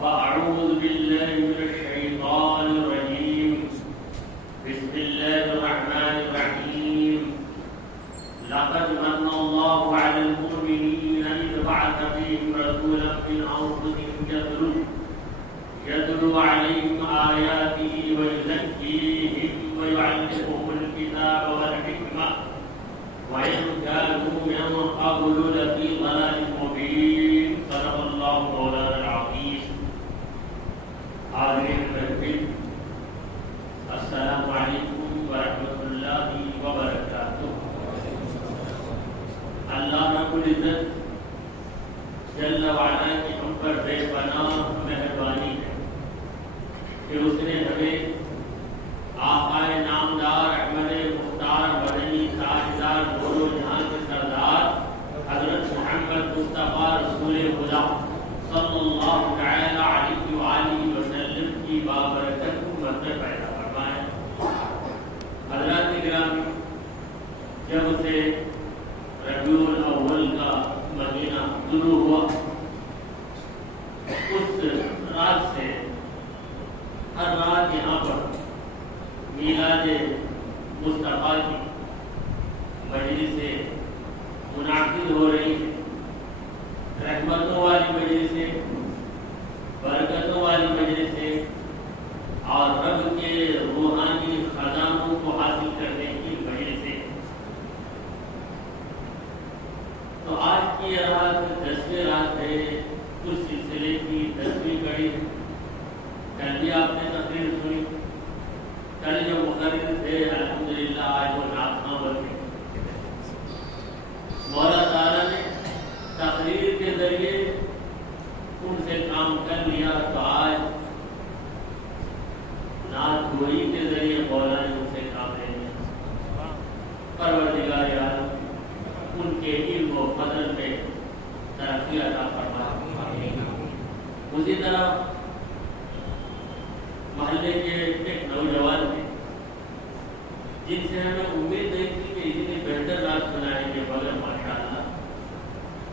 فأعوذ بالله من الشيطان الرجيم بسم الله الرحمن الرحيم لقد من الله على المؤمنين إذ بعث فيهم رسولا من أنفسهم يتلو عليهم آياته ويزكيهم ويعلمهم الكتاب والحكمة وإن كانوا من قبل لفي ضلال مبين صدق الله مولانا العظيم. حاضرین محفل، السلام علیکم ورحمۃ اللہ وبرکاتہ. اللہ رب العزت جل وعلا کی ہم پر بے پناہ مہربانی ہے کہ اس نے ہمیں آقا نامدار احمد مختار مدنی تاجدار نور و جہاں کے سردار حضرت محمد مصطفیٰ رسول خدا صلی اللہ تعالی علیہ وآلہ وسلم کی بابرکت امت میں پیدا فرمایا. حضرات گرامی، جب سے ربیع الاول کا مہینہ شروع ہوا، اس رات سے ہر رات یہاں پر میلاد مصطفیٰ کی مجلسیں منعقد ہو رہی ہیں. رحمتوں والی مجلسیں، برکتوں والی مجلسیں اور رب کے روحانی خزانوں کو حاصل کرنے کی مجلسیں. تو آج کی رات 10ویں رات ہے، اس سلسلے کی 10ویں کڑی. کل بھی آپ نے تقریر سنی. کل جو مقرر تھے الحمدللہ آج وہ نعت خواں بن گئے. مولا تعالیٰ نے تقریر کے ذریعے ان سے کام کر لیا، تو آج نعت گوئی کے ذریعے مولا نے ان سے کام لے لیا. پروردگار عالم ان کے علم و فضل میں ترقی عطا فرمائے. اسی طرح محلے کے ایک نوجوان تھے جن سے ہمیں امید نہیں تھی کہ اتنی بہتر رات سنائیں گے، مگر ماشاءاللہ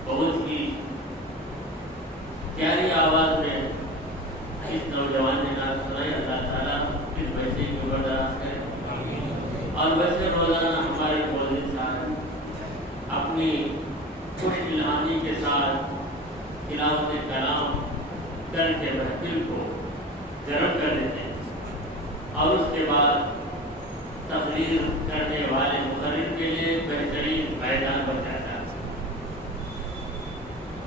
بہت ہی پیاری آواز میں اس نوجوان نے رات سنائی. اللہ تعالیٰ پھر ویسے ہی زبردست کرے. اور ویسے روزانہ ہمارے مولوی صاحب اپنی خوش الہامی کے ساتھ تلاوت کلام کر کے محفل کو گرم کر دیتے ہیں، اور اس کے بعد تقریر کرنے والے مقرر کے لیے بہترین میدان بن جاتا ہے.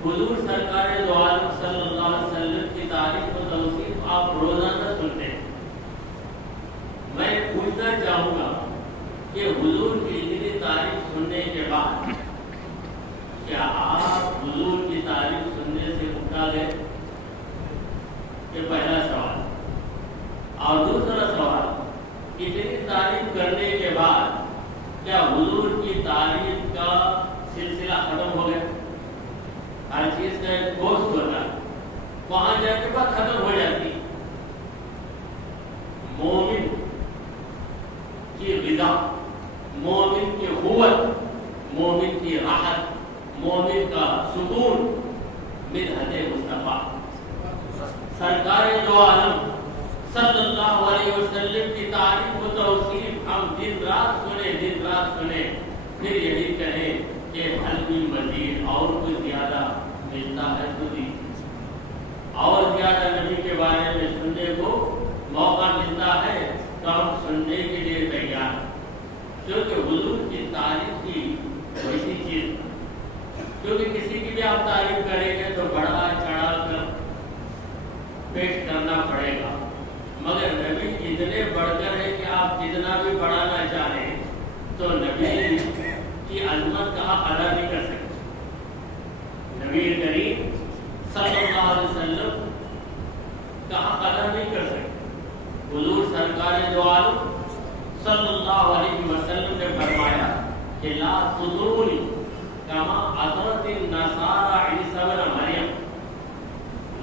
حضور سرکار دو عالم صلی اللہ علیہ وسلم کی تعریف و توصیف آپ روزانہ سنتے ہیں. میں پوچھنا چاہوں گا کہ حضور کی اتنی تعریف سننے کے بعد کیا آپ حضور کی تعریف سننے سے اٹھا گئے؟ یہ پہلا سوال. اور دوسرا سوال، اتنی تعریف کرنے کے بعد کیا حضور کی تعریف کا سلسلہ ختم ہو گیا؟ ہر چیز کا ایک کوس ہوتا ہے، وہاں جا کے بعد ختم ہو جاتی. مومن کی غذا، مومن کی قوت، مومن کی راحت، مومن کا سکون مدحت مصطفیٰ سرکار دو عالم صلی اللہ علیہ وسلم کی تعریف و توصیف ہم دن رات سنے، پھر یہی کہیں کہ حل بھی مزید اور کچھ زیادہ ملتا ہے تو دیجیے. اور زیادہ نبی کے بارے میں سننے کو موقع ملتا ہے تو ہم سننے کے لیے تیار ہیں، کیونکہ حضور کی تعریف کی ویسی چیز، کیونکہ کسی کی بھی آپ تعریف کریں گے تو بڑا چڑھا کر پیش کرنا پڑے گا، مگر نبی اتنے بڑھ کر ہے کہ آپ جتنا بھی بڑھانا چاہیں تو نبی کی عظمت کا آپ ادا نہیں کر سکتے. نبی کریم صلی اللہ علیہ وسلم کا حق ادا نہیں کر سکتے. حضور سرکار دو عالم صلی اللہ علیہ وسلم نے فرمایا کہ لا تطرونی کما اطرت النصارى عیسی بن مریم.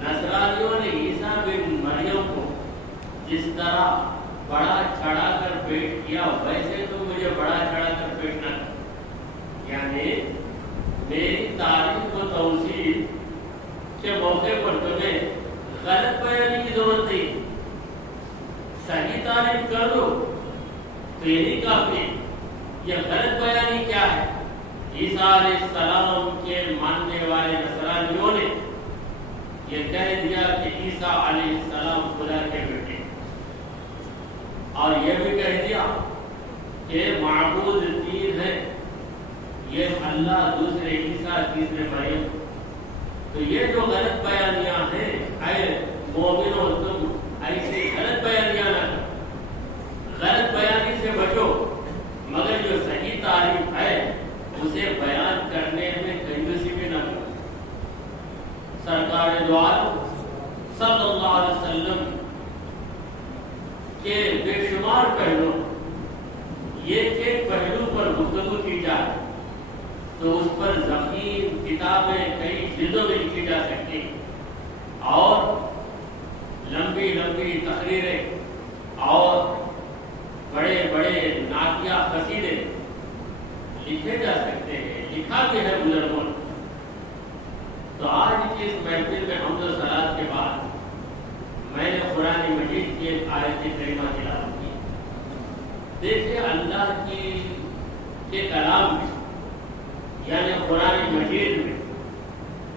نصرانیوں نے عیسیٰ بن مریم کو جس طرح بڑا چڑھا کر پیش کیا، ویسے تو مجھے بڑا چڑھا کر پیش نہ کر. یعنی میری تعریف و توصیف کے موقع پر تمہیں غلط بیانی کی ضرورت نہیں، صحیح تعریف کر دو تو یہ نہیں کافی۔ یہ غلط بیانی کیا ہے؟ عیسیٰ علیہ السلام کے ماننے والے نصرانیوں نے یہ کہہ دیا کہ عیسیٰ علیہ السلام خدا کے بیٹے، اور یہ بھی کہہ دیا کہ معبود تین ہے، یہ اللہ، دوسرے عیسیٰ، تیسرے مریم۔ تو یہ جو غلط بیانیاں ہیں، اے مومنوں تم ایسی غلط بیانیاں نہ کرو، غلط بیانی سے بچو، مگر جو صحیح تعریف ہے اسے بیان کرنے میں کنجوسی بھی نہ کرو۔ سرکار دو عالم صلی اللہ علیہ وسلم کے بے شمار پہلو، یہ ایک پہلو پر گفتگو کی جائے تو اس پر ضخیم کتابیں کئی جلدوں میں لکھی جا سکتی، اور لمبی لمبی تقریریں اور بڑے بڑے نعتیہ قصیدے لکھے جا سکتے ہیں، لکھا بھی ہے بزرگوں نے۔ تو آج کی اس محفل میں حمد و صلات کے بعد میں نے قرآن مجید کی ایک آیت کریمہ تلاوت کی۔ دیکھیے اللہ کے کلام میں، یعنی قرآن مجید میں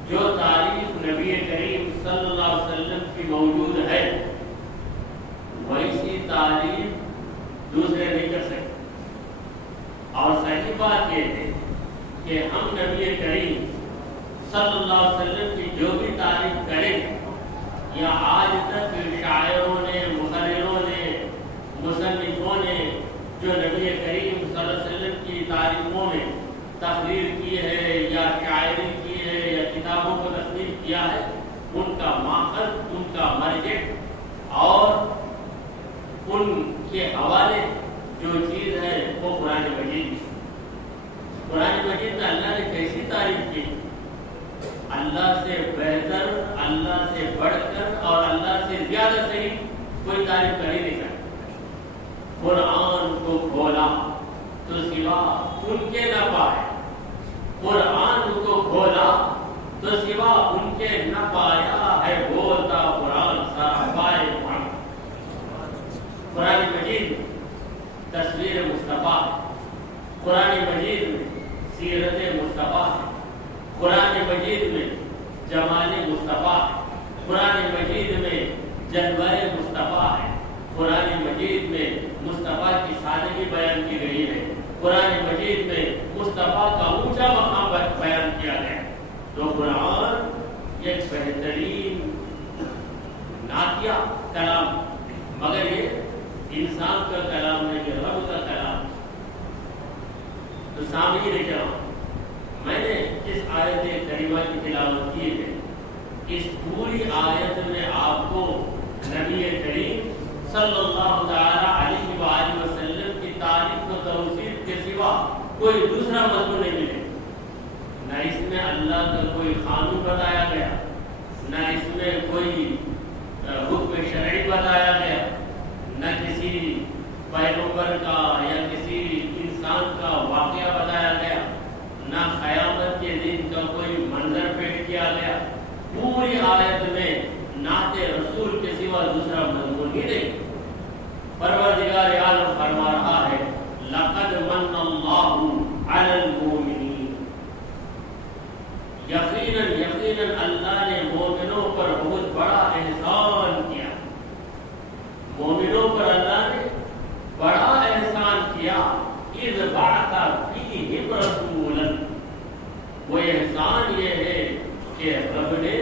جو تعریف نبی کریم صلی اللہ علیہ وسلم کی موجود ہے، ویسی تعریف دوسرے نہیں کر سکتے۔ اور صحیح بات یہ ہے کہ ہم نبی کریم صلی اللہ علیہ وسلم کی جو بھی تعریف کریں، یا آج تک شاعروں نے، محرروں نے، مصنفوں نے جو نبی کریم صلی اللہ علیہ وسلم کی تعریفوں میں تقریر کی ہے یا شاعری کی ہے یا کتابوں کو تصنیف کیا ہے، ان کا ماخذ، ان کا مرجع اور ان کے حوالے جو چیز ہے وہ قرآن مجید۔ قرآن مجید میں اللہ نے کیسی تعریف کی؟ اللہ سے بہتر، اللہ سے بڑھ کر اور اللہ سے زیادہ صحیح کوئی تعریف کر ہی نہیں سکتا۔ قرآن کو کھولا تو سوا ان کے نہ پائے، قرآن کو کھولا تو سوا ان کے نہ پایا ہے، بولتا قرآن سارا پائے محمد۔ قرآن مجید تصویر مصطفیٰ، قرآن مجید میں سیرت مصطفیٰ، قرآن مجید میں جمال مصطفیٰ، قرآن مجید میں جلوہ مصطفیٰ ہے، قرآن مجید میں مصطفیٰ کی سادگی بیان کی گئی ہے، قرآن مجید میں مصطفیٰ کا اونچا مقام بیان کیا گیا۔ تو قرآن ایک بہترین نعتیہ کلام، مگر یہ انسان کا کلام ہے، یہ رب کا کلام۔ تو سامعین کرام، میں نے اس آیت کریمہ کی تلاوت کی ہے، اس پوری آیت میں آپ کو نبی کریم صلی اللہ تعالی علیہ وآلہ وسلم کی تعریف و توصیف کے سوا کوئی دوسرا مضمون نہیں ملے۔ نہ اس میں اللہ کا کوئی قانون بتایا گیا، نہ اس میں کوئی حکم شرعی بتایا گیا، نہ کسی پیغمبر کا یا کسی انسان کا واقعہ بتایا گیا، نہ قیامت کے دن کا کوئی منظر پیش کیا گیا۔ پوری آیت میں نعت رسول کے سوا دوسرا مضمون ہی نہیں۔ پروردگار عالم فرما رہا ہے، لقد من اللہ علی المؤمنین، یقیناً اللہ نے مومنوں پر بہت بڑا احسان کیا۔ مومنوں پر اللہ نے بڑا احسان کیا، اذ بعث فیہم رسولا، وہ احسان یہ ہے کہ رب نے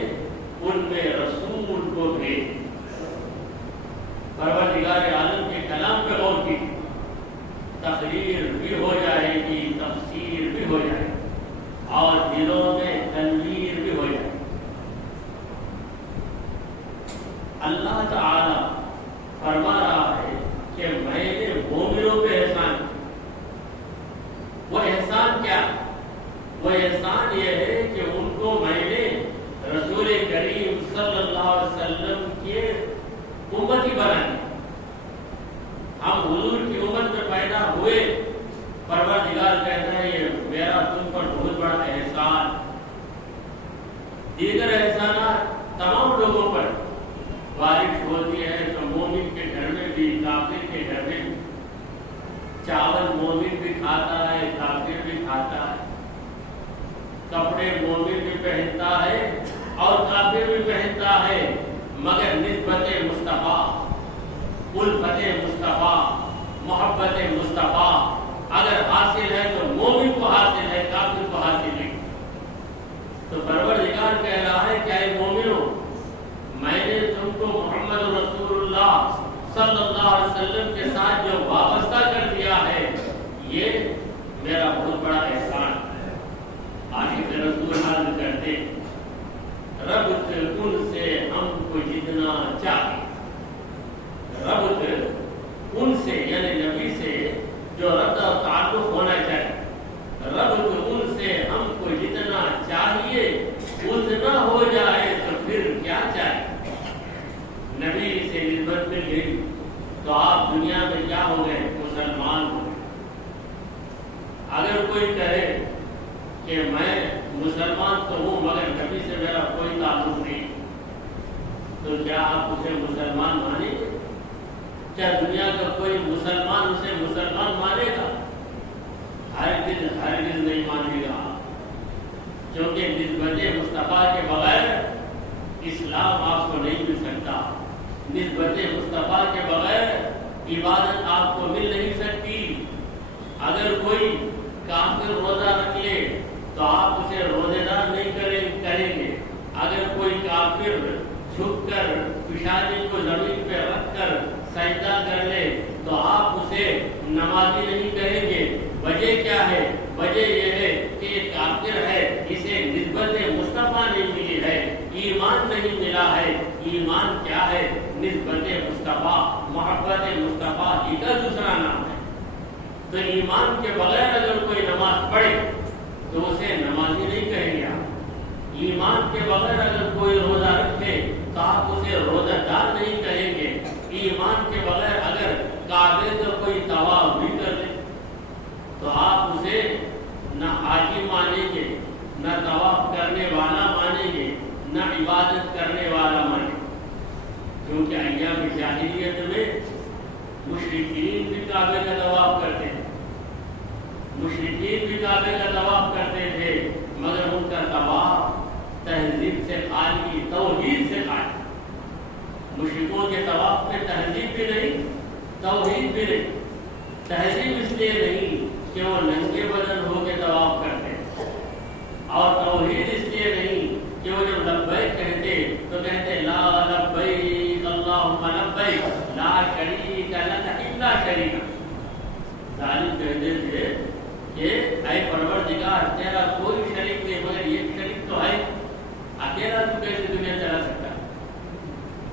ان میں رسول کو بھیج۔ پروردگار عالم کے کلام پہ غور کی، تقریر بھی ہو جائے گی، تفسیر بھی ہو جائے گی، اور دلوں میں تنویر بھی ہو جائے گی۔ اللہ تعالی فرما رہا ہے کہ میں نے مومنوں پہ احسان کیا۔ وہ احسان کیا؟ وہ احسان یہ ہے کہ ان کو میں نے رسول کریم صلی اللہ علیہ وسلم کے امتی بنا دی۔ ہم حضور کی امت میں پیدا ہوئے، پروردگار کہتا ہے یہ میرا تم پر بہت بڑا احسان۔ دیگر احسانات تمام لوگوں پر بارش ہوتی ہے تو مومن کے گھر میں بھی کافر کے گھر میں بھی، چاول مومن بھی کھاتا ہے کافر بھی کھاتا ہے، کپڑے مومن بھی پہنتا ہے اور کافر بھی پہنتا ہے، مگر نسبت مصطفیٰ، الفت مصطفیٰ، محبت مصطفیٰ اگر حاصل ہے تو مومن کو حاصل ہے، کافر کو حاصل ہے۔ تو پروردگار کہہ رہا ہے کہ اے مومنو، میں نے تم کو محمد رسول اللہ صلی اللہ علیہ وسلم کے ساتھ جو وابستہ کر دیا ہے، یہ میرا بہت بڑا احسان ہے۔ عاشق رسول حاضر کرتے، ربط ان سے ہم کو جتنا چاہیے، ربط ان سے یعنی نبی سے جو ربط و تعلق ہونا چاہیے، ربط ان سے ہم کو جتنا چاہیے اتنا ہو جائے تو پھر کیا چاہیے۔ نبی سے نسبت مل گئی تو آپ دنیا میں کیا ہو گئے؟ مسلمان ہو گئے۔ اگر کوئی کہے کہ میں مسلمان تو ہوں مگر نبی سے میرا کوئی تعلق نہیں، تو کیا آپ اسے مسلمان مانیں گے؟ کیا دنیا کا کوئی مسلمان اسے مسلمان مانے گا؟ ہرگز ہرگز نہیں مانے گا، کیونکہ نسبت مصطفیٰ کے بغیر اسلام آپ کو نہیں مل سکتا، نسبت مصطفیٰ کے بغیر عبادت آپ کو مل نہیں سکتی۔ اگر کوئی کافر روزہ رکھ لے تو آپ اسے روزے دار نہیں کریں گے، اگر کوئی کافر جھک کر پیشانی کو زمین پہ رکھ کر سجدہ کر لے تو آپ اسے نمازی نہیں کہیں گے۔ وجہ کیا ہے؟ وجہ یہ ہے کہ یہ کافر ہے، اسے نسبت مصطفیٰ نہیں ملی ہے، ایمان نہیں ملا ہے۔ ایمان کیا ہے؟ نسبت مصطفیٰ، محبت مصطفیٰ ہی کا دوسرا نام ہے۔ تو ایمان کے بغیر اگر کوئی نماز پڑھے تو اسے نمازی نہیں کہیں گے آپ۔ ایمان کے بغیر اگر کوئی روزہ رکھے تو آپ اسے روزہ دار نہیں کہیں گے۔ ایمان کے بغیر اگر کعبے کا کوئی طواف بھی کر لے تو آپ اسے نہ حاجی مانیں گے، نہ طواف کرنے والا مانیں گے، نہ عبادت کرنے والا مانیں گے۔ کیونکہ ایام جاہلیت میں مشرکین بھی کعبے کا طواف کرتے ہیں، مشرکین بھی کعبے کا طواف کرتے تھے، مگر ان کا طواف تہذیب سے خالی، توحید سے خالی۔ مشرکوں کے طواف میں تہذیب بھی نہیں، توحید بھی نہیں۔ تہذیب اس لیے نہیں کہ وہ ننگے بدن ہو کے طواف کرتے، اور توحید اس لیے نہیں کہ وہ جب لبیک کہتے تو کہتے لا لبیک اللہم لبیک لا شریک لک الا شریک۔ ظالم کہتے تھے کہ اے پروردگار تیرا کوئی شریک نہیں مگر یہ شریک تو ہے، اکیلا تو کیسے دنیا چلا سکتا ہے۔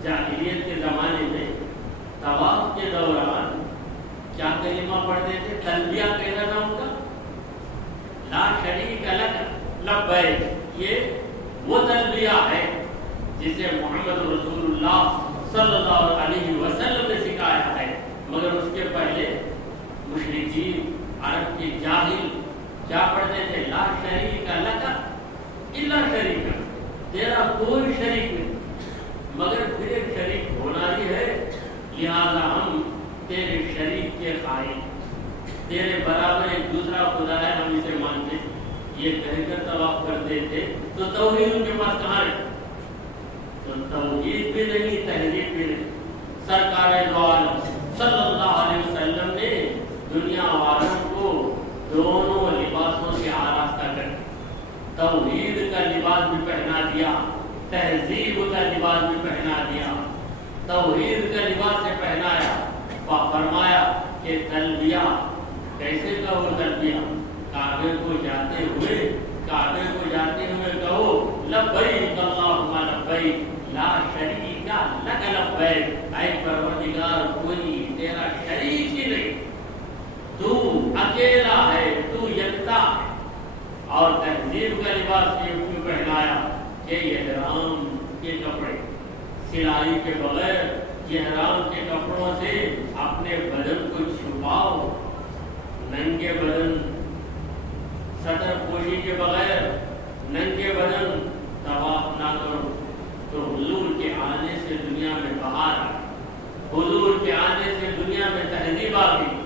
جاہلیت کے زمانے میں طواف کے دوران کیا کلمہ پڑھتے تھے؟ تلبیہ کہنا تھا ان کا، لا شریک لک لبیک۔ یہ وہ تلبیہ ہے جسے محمد رسول اللہ صلی اللہ علیہ وسلم نے سکھایا ہے، مگر اس کے پہلے مشرکین عرب کے جاہل کیا پڑھتے تھے؟ لا شریک لک الا شریک، تیرا کوئی شریک نہیں مگر پھر ایک شریک ہونا ہی ہے، لہذا ہم تیرے شریک کے قائل، تیرے برابر ایک دوسرا خدا ہے، ہم اسے مانتے، یہ کہہ کر طواف کرتے تھے۔ تو توحید ان کے پاس کہاں ہے؟ تو توحید بھی نہیں، تہذیب بھی نہیں۔ سرکار دو عالم صلی اللہ علیہ وسلم نے دنیا والوں کو دونوں لباسوں سے آراستہ کر توحید کا لباس بھی پہنا دیا، تہذیب کا لباس بھی پہنا دیا۔ توحید کا لباس سے پہنایا، فرمایا کہ تلبیہ کیسے کہو؟ تلبیہ کعبے کو جاتے ہوئے کہو لبیک اللہم لبیک لا شریک لک لبیک، اے پروردگار کوئی تیرا شریک ہی نہیں، تو اکیلا ہے، تو یکتا ہے۔ اور تہذیب کا لباس یہ کیوں پہنایا کہ احرام کے کپڑے سلائی کے بغیر، احرام کے کپڑوں سے اپنے بدن کو چھپاؤ، ننگے بدن، سطر پوشی کے بغیر ننگے بدن طواف نہ کرو۔ تو حضور کے آنے سے دنیا میں بہار آ گئی، حضور کے آنے سے دنیا میں تہذیب آ گئی،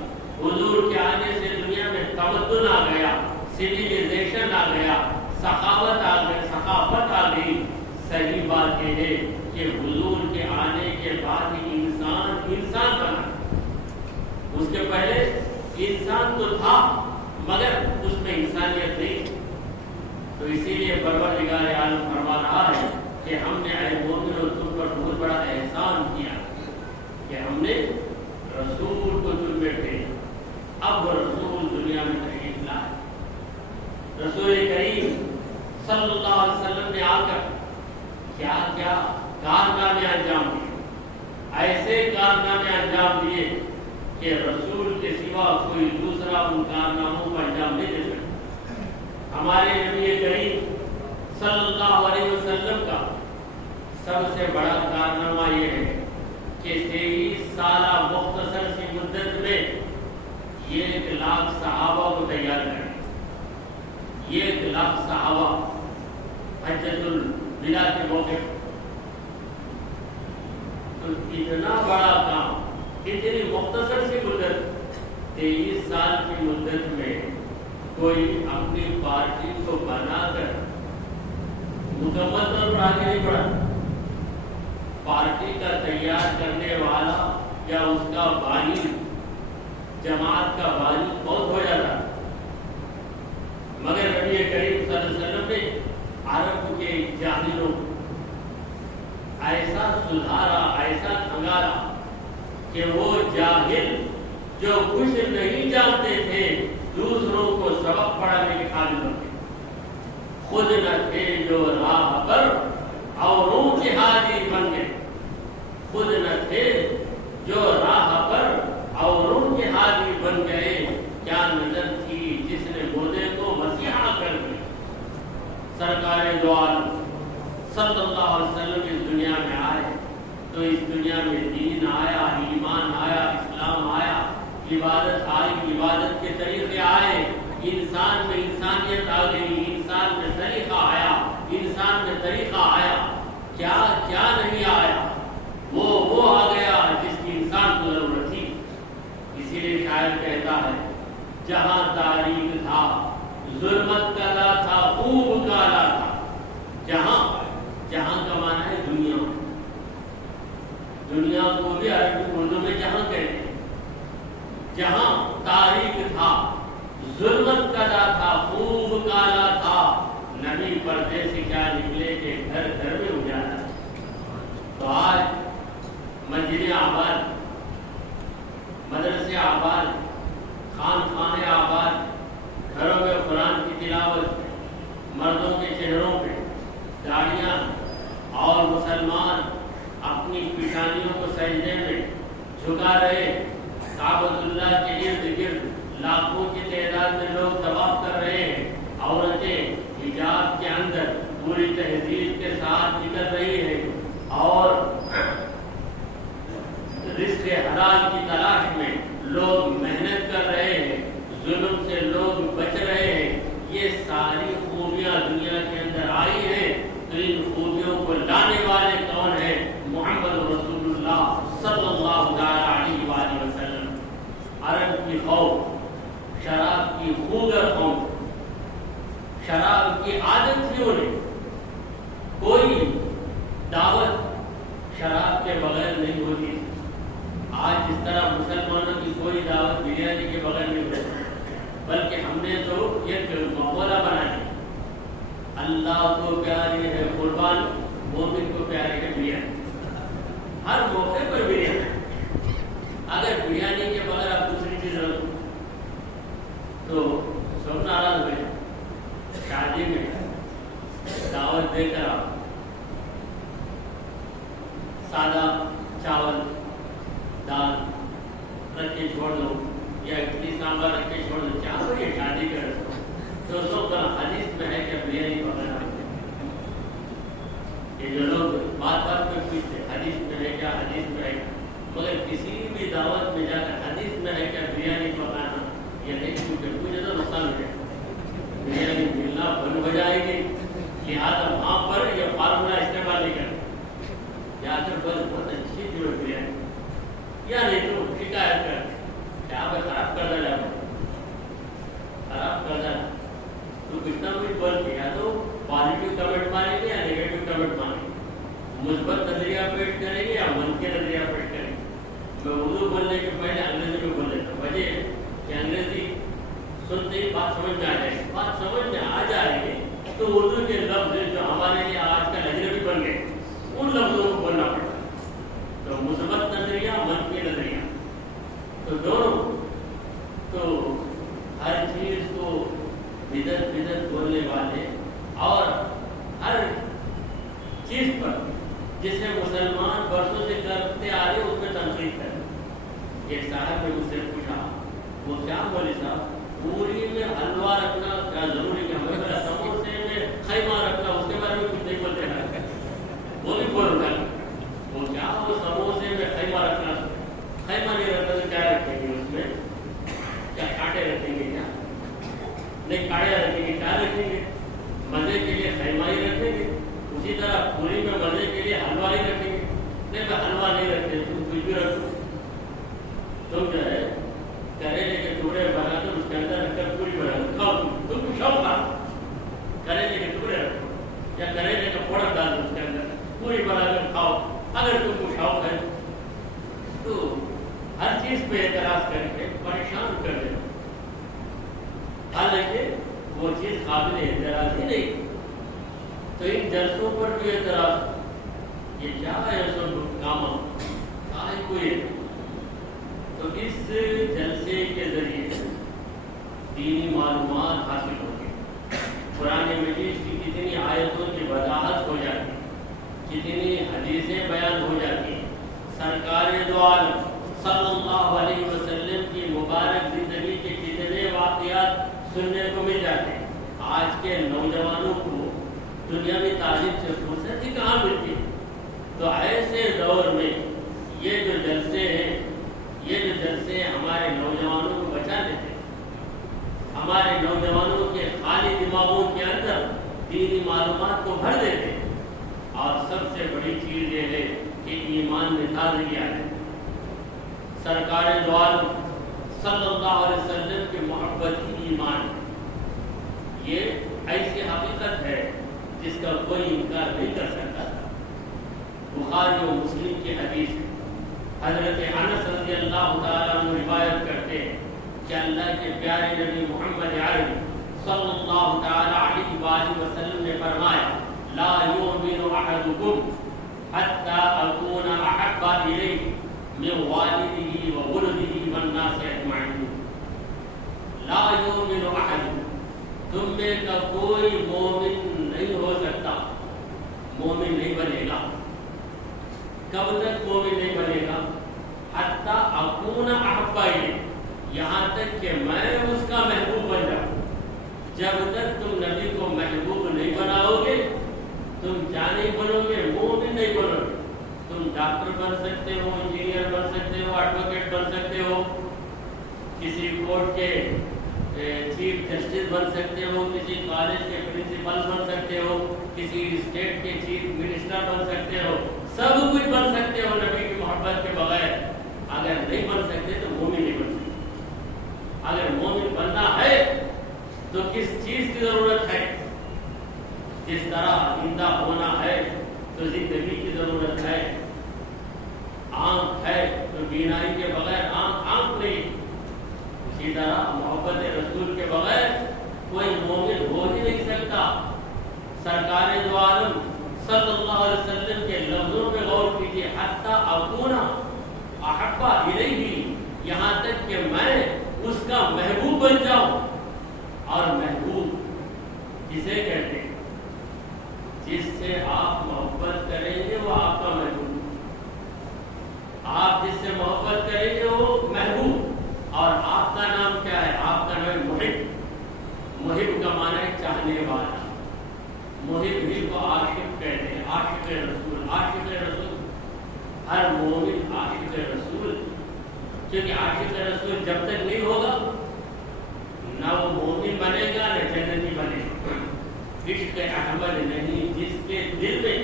حضور کے آنے سے دنیا میں تمدن آ گیا، سویلائزیشن آ گیا، ثقافت آ گئی۔ صحیح بات یہ ہے کہ حضور کے آنے کے بعد انسان بنا، اس کے پہلے انسان تو تھا مگر اس میں انسانیت نہیں۔ تو اسی لیے پروردگار عالم فرما رہا ہے کہ ہم نے اے مومنوں تم پر بہت بڑا احسان کیا کہ ہم نے رسول کو تم میں بھیجا۔ اب وہ رسول دنیا میں تشریف لائے، رسول کریم صلی اللہ علیہ وسلم نے آ کر کیا کیا کارنامے انجام دیے، ایسے کارنامے انجام دیے کہ رسول کے سوا کوئی دوسرا ان کارناموں کو انجام نہیں دے سکتا۔ ہمارے نبی کریم صلی اللہ علیہ وسلم کا سب سے بڑا کارنامہ یہ ہے کہ 23 سالہ مختصر سی مدت میں 1 لاکھ صحابہ کو تیار کریں، 1 لاکھ صحابہ حجۃ الوداع کے موقع پر۔ تو اتنا بڑا کام اتنی مختصر سی مدت، 23 سال کی مدت میں کوئی اپنی پارٹی کو بنا کر مکمل طور پر آگے نہیں بڑھا۔ پارٹی کا تیار کرنے والا یا اس کا بانی، جماعت کا بانی بہت ہو جاتا، مگر نبی کریم صلی اللہ علیہ وسلم نے عرب کے جاہلوں ایسا سدھارا، ایسا کھنگارا کہ وہ جاہل جو کچھ نہیں جانتے تھے دوسروں کو سبق پڑھانے کے قابل بنے، خود نہ تھے جو راہ پر اوروں کے ہادی بن گئے، خود نہ تھے جو راہ پر اوروں کے ہادی بن گئے۔ کیا نظر تھی جس نے مردے کو مسیحا کر دیا۔ سرکار دو عالم صلی اللہ علیہ وسلم اس دنیا میں آئے تو اس دنیا میں دین آیا، ایمان آیا، اسلام آیا، عبادت آئی، عبادت کے طریقے آئے، انسان میں انسانیت آ گئی، انسان میں طریقہ آیا، انسان میں طریقہ آیا۔ کیا کیا نہیں آیا، وہ آ گیا جس کی انسان کو ضرورت تھی۔ اسی لیے شاعر کہتا ہے جہاں تاریخ تھا ظلمت کالا تھا، خوب کالا تھا۔ جہاں کا معنی ہے دنیا، دنیا کو بھی عربی اردو میں جہاں کہتے ہیں۔ جہاں تاریخ تھا ظلمت کالا تھا، خوب کالا تھا، نبی پردے سے کیا نکلے کہ گھر گھر میں اجالا۔ تو آج مسجدیں آباد، مدرسے آباد، خانے آباد، گھروں میں قرآن کی تلاوت، مردوں کے چہروں پہ داڑیاں، اور مسلمان اپنی پیشانیوں کو سجدے میں جھکا رہے، کعبۃ اللہ کے ارد گرد لاکھوں کی تعداد میں لوگ طواف کر رہے ہیں، عورتیں حجاب کے اندر پوری تہذیب کے ساتھ نکل رہی ہے، اور رزق حلال کی تلاش میں لوگ محنت کر رہے ہیں، ظلم سے لوگ بچ رہے ہیں۔ یہ ساری خوبیاں دنیا کے اندر آئی ہیں، تو ان خوبیوں کو لانے والے کون ہیں؟ محمد رسول اللہ صلی اللہ علیہ وآلہ وسلم۔ عرب کی قوم شراب کی خوگر قوم، شراب کی عادت تھی انہیں، کوئی دعوت شراب کے بغیر نہیں ہوتی۔ آج جس طرح مسلمانوں کی کوئی دعوت بریانی کے بغیر نہیں ہوتی، بلکہ ہم نے تو ایک مقولہ بنا دیا، اللہ کو پیاری ہے قربان، مومن کو پیاری ہے بریانی۔ ہر موقع پر بریانی، اگر بریانی کے بغیر آپ دوسری چیز رکھو تو سب ناراض ہوئے۔ شادی میں دعوت دے کر آپ سادہ چاول دال رکھ کے چھوڑ دو، یا اڈلی سانبر رکھ کے چھوڑ دو، کیا ہوئی شادی کر تو سب کا حدیث میں ہے کہ بریانی پکانا۔ یہ جو لوگ بات پہ پوچھتے حدیث میں ہے کیا، حدیث میں ہے کیا، مگر کسی بھی دعوت میں جا کر حدیث میں ہے کیا بریانی پکانا یہ نہیں پوچھے تو نقصان ہو جائے، بریانی ملنا بند ہو جائے گی، لہٰذا وہاں پر یہ فارمولہ استعمال نہیں کریں۔ جا کر بس بہت اچھی تھی وہ بریانی، یا نہیں تو شکایت کرتے کیا آپ خراب کر دیا، خراب کر دیا تو کچھ نہ کچھ بول کے یا تو پازیٹیو کمنٹ مانیں گے یا نیگیٹو کمنٹ مانیں گے، مثبت نظریہ پیش کریں گے یا منفی نظریہ پیش کریں گے۔ میں اردو بولنے کے پہلے انگریزی میں بول لیتا ہوں، وجہ ہے کہ انگریزی سنتے ہی بات سمجھ میں آ جائے گی، بات سمجھ میں آ جائے گی تو اردو کے لفظ جو ہمارے لیے آج کل اجنبی بن گئے ان لفظوں کو بولنا پڑتا ہے۔ تو مثبت نظریہ، منفی نظریہ، تو دونوں، تو ہر چیز کو بدعت بدعت بولنے والے اور ہر چیز پر جسے مسلمان برسوں سے کرتے آ رہے اس میں تنقید کرے۔ ایک صاحب نے مجھ سے پوچھا، وہ کیا بولے صاحب، پوری میں حلوہ رکھنا کیا ضروری ہے؟ ہمیں سموسے میں خیمہ رکھنا، اس کے بارے میں کچھ نہیں بولتے ہیں، وہ بھی بول رہا ہے وہ کیا، وہ سموسے میں خیمہ رکھنا، خیمہ نہیں رکھنا تو کیا رکھیں گے اس میں، کیا کانٹے رکھیں گے، کیا نہیں کاڑیاں رکھیں گے، کیا رکھیں گے، مزے کے لیے خیمہ ہی رکھیں گے۔ اسی طرح پوری میں مزے کے لیے حلوہ ہی رکھیں گے، نہیں میں حلوہ نہیں رکھتے، تم کچھ بھی رکھو، تم جو ہے کریلے کے ٹکڑے بنا کر اس کے اندر رکھ کر پوری بنا کر کھاؤ، تم کو شوق تھا کریلے کے ٹکڑے رکھو یا کریلے کا پوڑا ڈال دو اس کے اندر پوری بنا کر کھاؤ، اگر تم کو شوق ہے تو ہر چیز پہ اعتراض کر کے پریشان کر دینا، حالانکہ وہ چیز قابل اعتراض ہی نہیں۔ تو ان جلسوں پر بھی اعتراض، یہ کیا ہے سب کام کوئی، تو اس جلسے کے ذریعے دینی معلومات حاصل ہوگی، قرآن مجید کی کتنی آیتوں کی وضاحت ہو جاتی، کتنی حدیثیں بیان ہو جاتی، سرکار دو عالم صلی اللہ علیہ وسلم کی مبارک زندگی کے کتنے واقعات سننے کو مل جاتے ہیں۔ آج کے نوجوانوں کو دنیاوی تعلیم سے فرصت ہی کہاں ملتی، تو ایسے دور میں یہ جو جلسے ہیں، یہ جو جلسے ہمارے نوجوانوں کو بچا دیتے ہیں، ہمارے نوجوانوں کے خالی دماغوں کے اندر دینی معلومات کو بھر دیتے ہیں، اور سب سے بڑی چیز یہ ہے کہ ایمان میں تازگی آئے۔ سرکار دو عالم صلی اللہ علیہ وسلم کی محبت ہی ایمان، یہ ایسی حقیقت ہے جس کا کوئی انکار نہیں کر سکتا۔ بخاری و مسلم کی حدیث حضرت انس رضی اللہ تعالیٰ عنہ روایت کرتے ہیں کہ اللہ کے پیارے نبی محمد عربی صلی اللہ تعالیٰ علیہ وآلہ وسلم نے فرمایا، لا یؤمن احدکم حتی اکون احب الیہ من والدہ وولدہ والناس اجمعین۔ لا یؤمن احدکم، تم میں کا کوئی مومن نہیں ہو سکتا، مومن نہیں بنے گا۔ کب تک مومن نہیں بنے گا؟ حتی اکون احب الیہ، یہاں تک کہ میں اس کا محبوب بن جاؤں۔ جب تک تم نبی کو محبوب نہیں بناؤ گے، تم کیا نہیں بنو گے؟ مومن نہیں بنو گے۔ تم ڈاکٹر بن سکتے ہو، انجینئر بن سکتے ہو، ایڈوکیٹ بن سکتے ہو، کسی کورٹ کے چیف جسٹس بن سکتے ہو، کسی کالج کے پرنسپل بن سکتے ہو، کسی اسٹیٹ کے چیف منسٹر بن سکتے ہو، سب کچھ بن سکتے ہو نبی کی محبت کے بغیر۔ اگر نہیں بن سکتے تو مومن نہیں بن سکتے۔ اگر مومن بننا ہے تو کس چیز کی ضرورت ہے؟ جس طرح زندہ ہونا ہے تو زندگی کی ضرورت ہے، آنکھ ہے تو بینائی کے بغیر آنکھ نہیں، اسی طرح محبت رسول کے بغیر کوئی مومن ہو ہی نہیں سکتا۔ سرکار دو عالم صلی اللہ علیہ وسلم کے لفظوں پہ غور کیجیے، حتی اکون احب الیہ، یہاں تک کہ میں اس کا محبوب بن جاؤں۔ اور محبوب کسے کہتے ہیں؟ جس سے آپ محبت کریں گے وہ آپ کا محبوب، آپ جس سے محبت کریں گے وہ محبوب۔ اور آپ کا نام کیا ہے؟ آپ کا نام ہے محب۔ محب کا معنی ہے چاہنے والا، محب ہی کو عاشق کہتے ہیں، عاشق رسول۔ عاشق رسول، ہر مومن عاشق رسول، کیونکہ عاشق رسول جب تک نہیں ہوگا نہ وہ مومن بنے گا نہ جنتی بنے گا۔ عشق احمد نہیں جس کے دل میں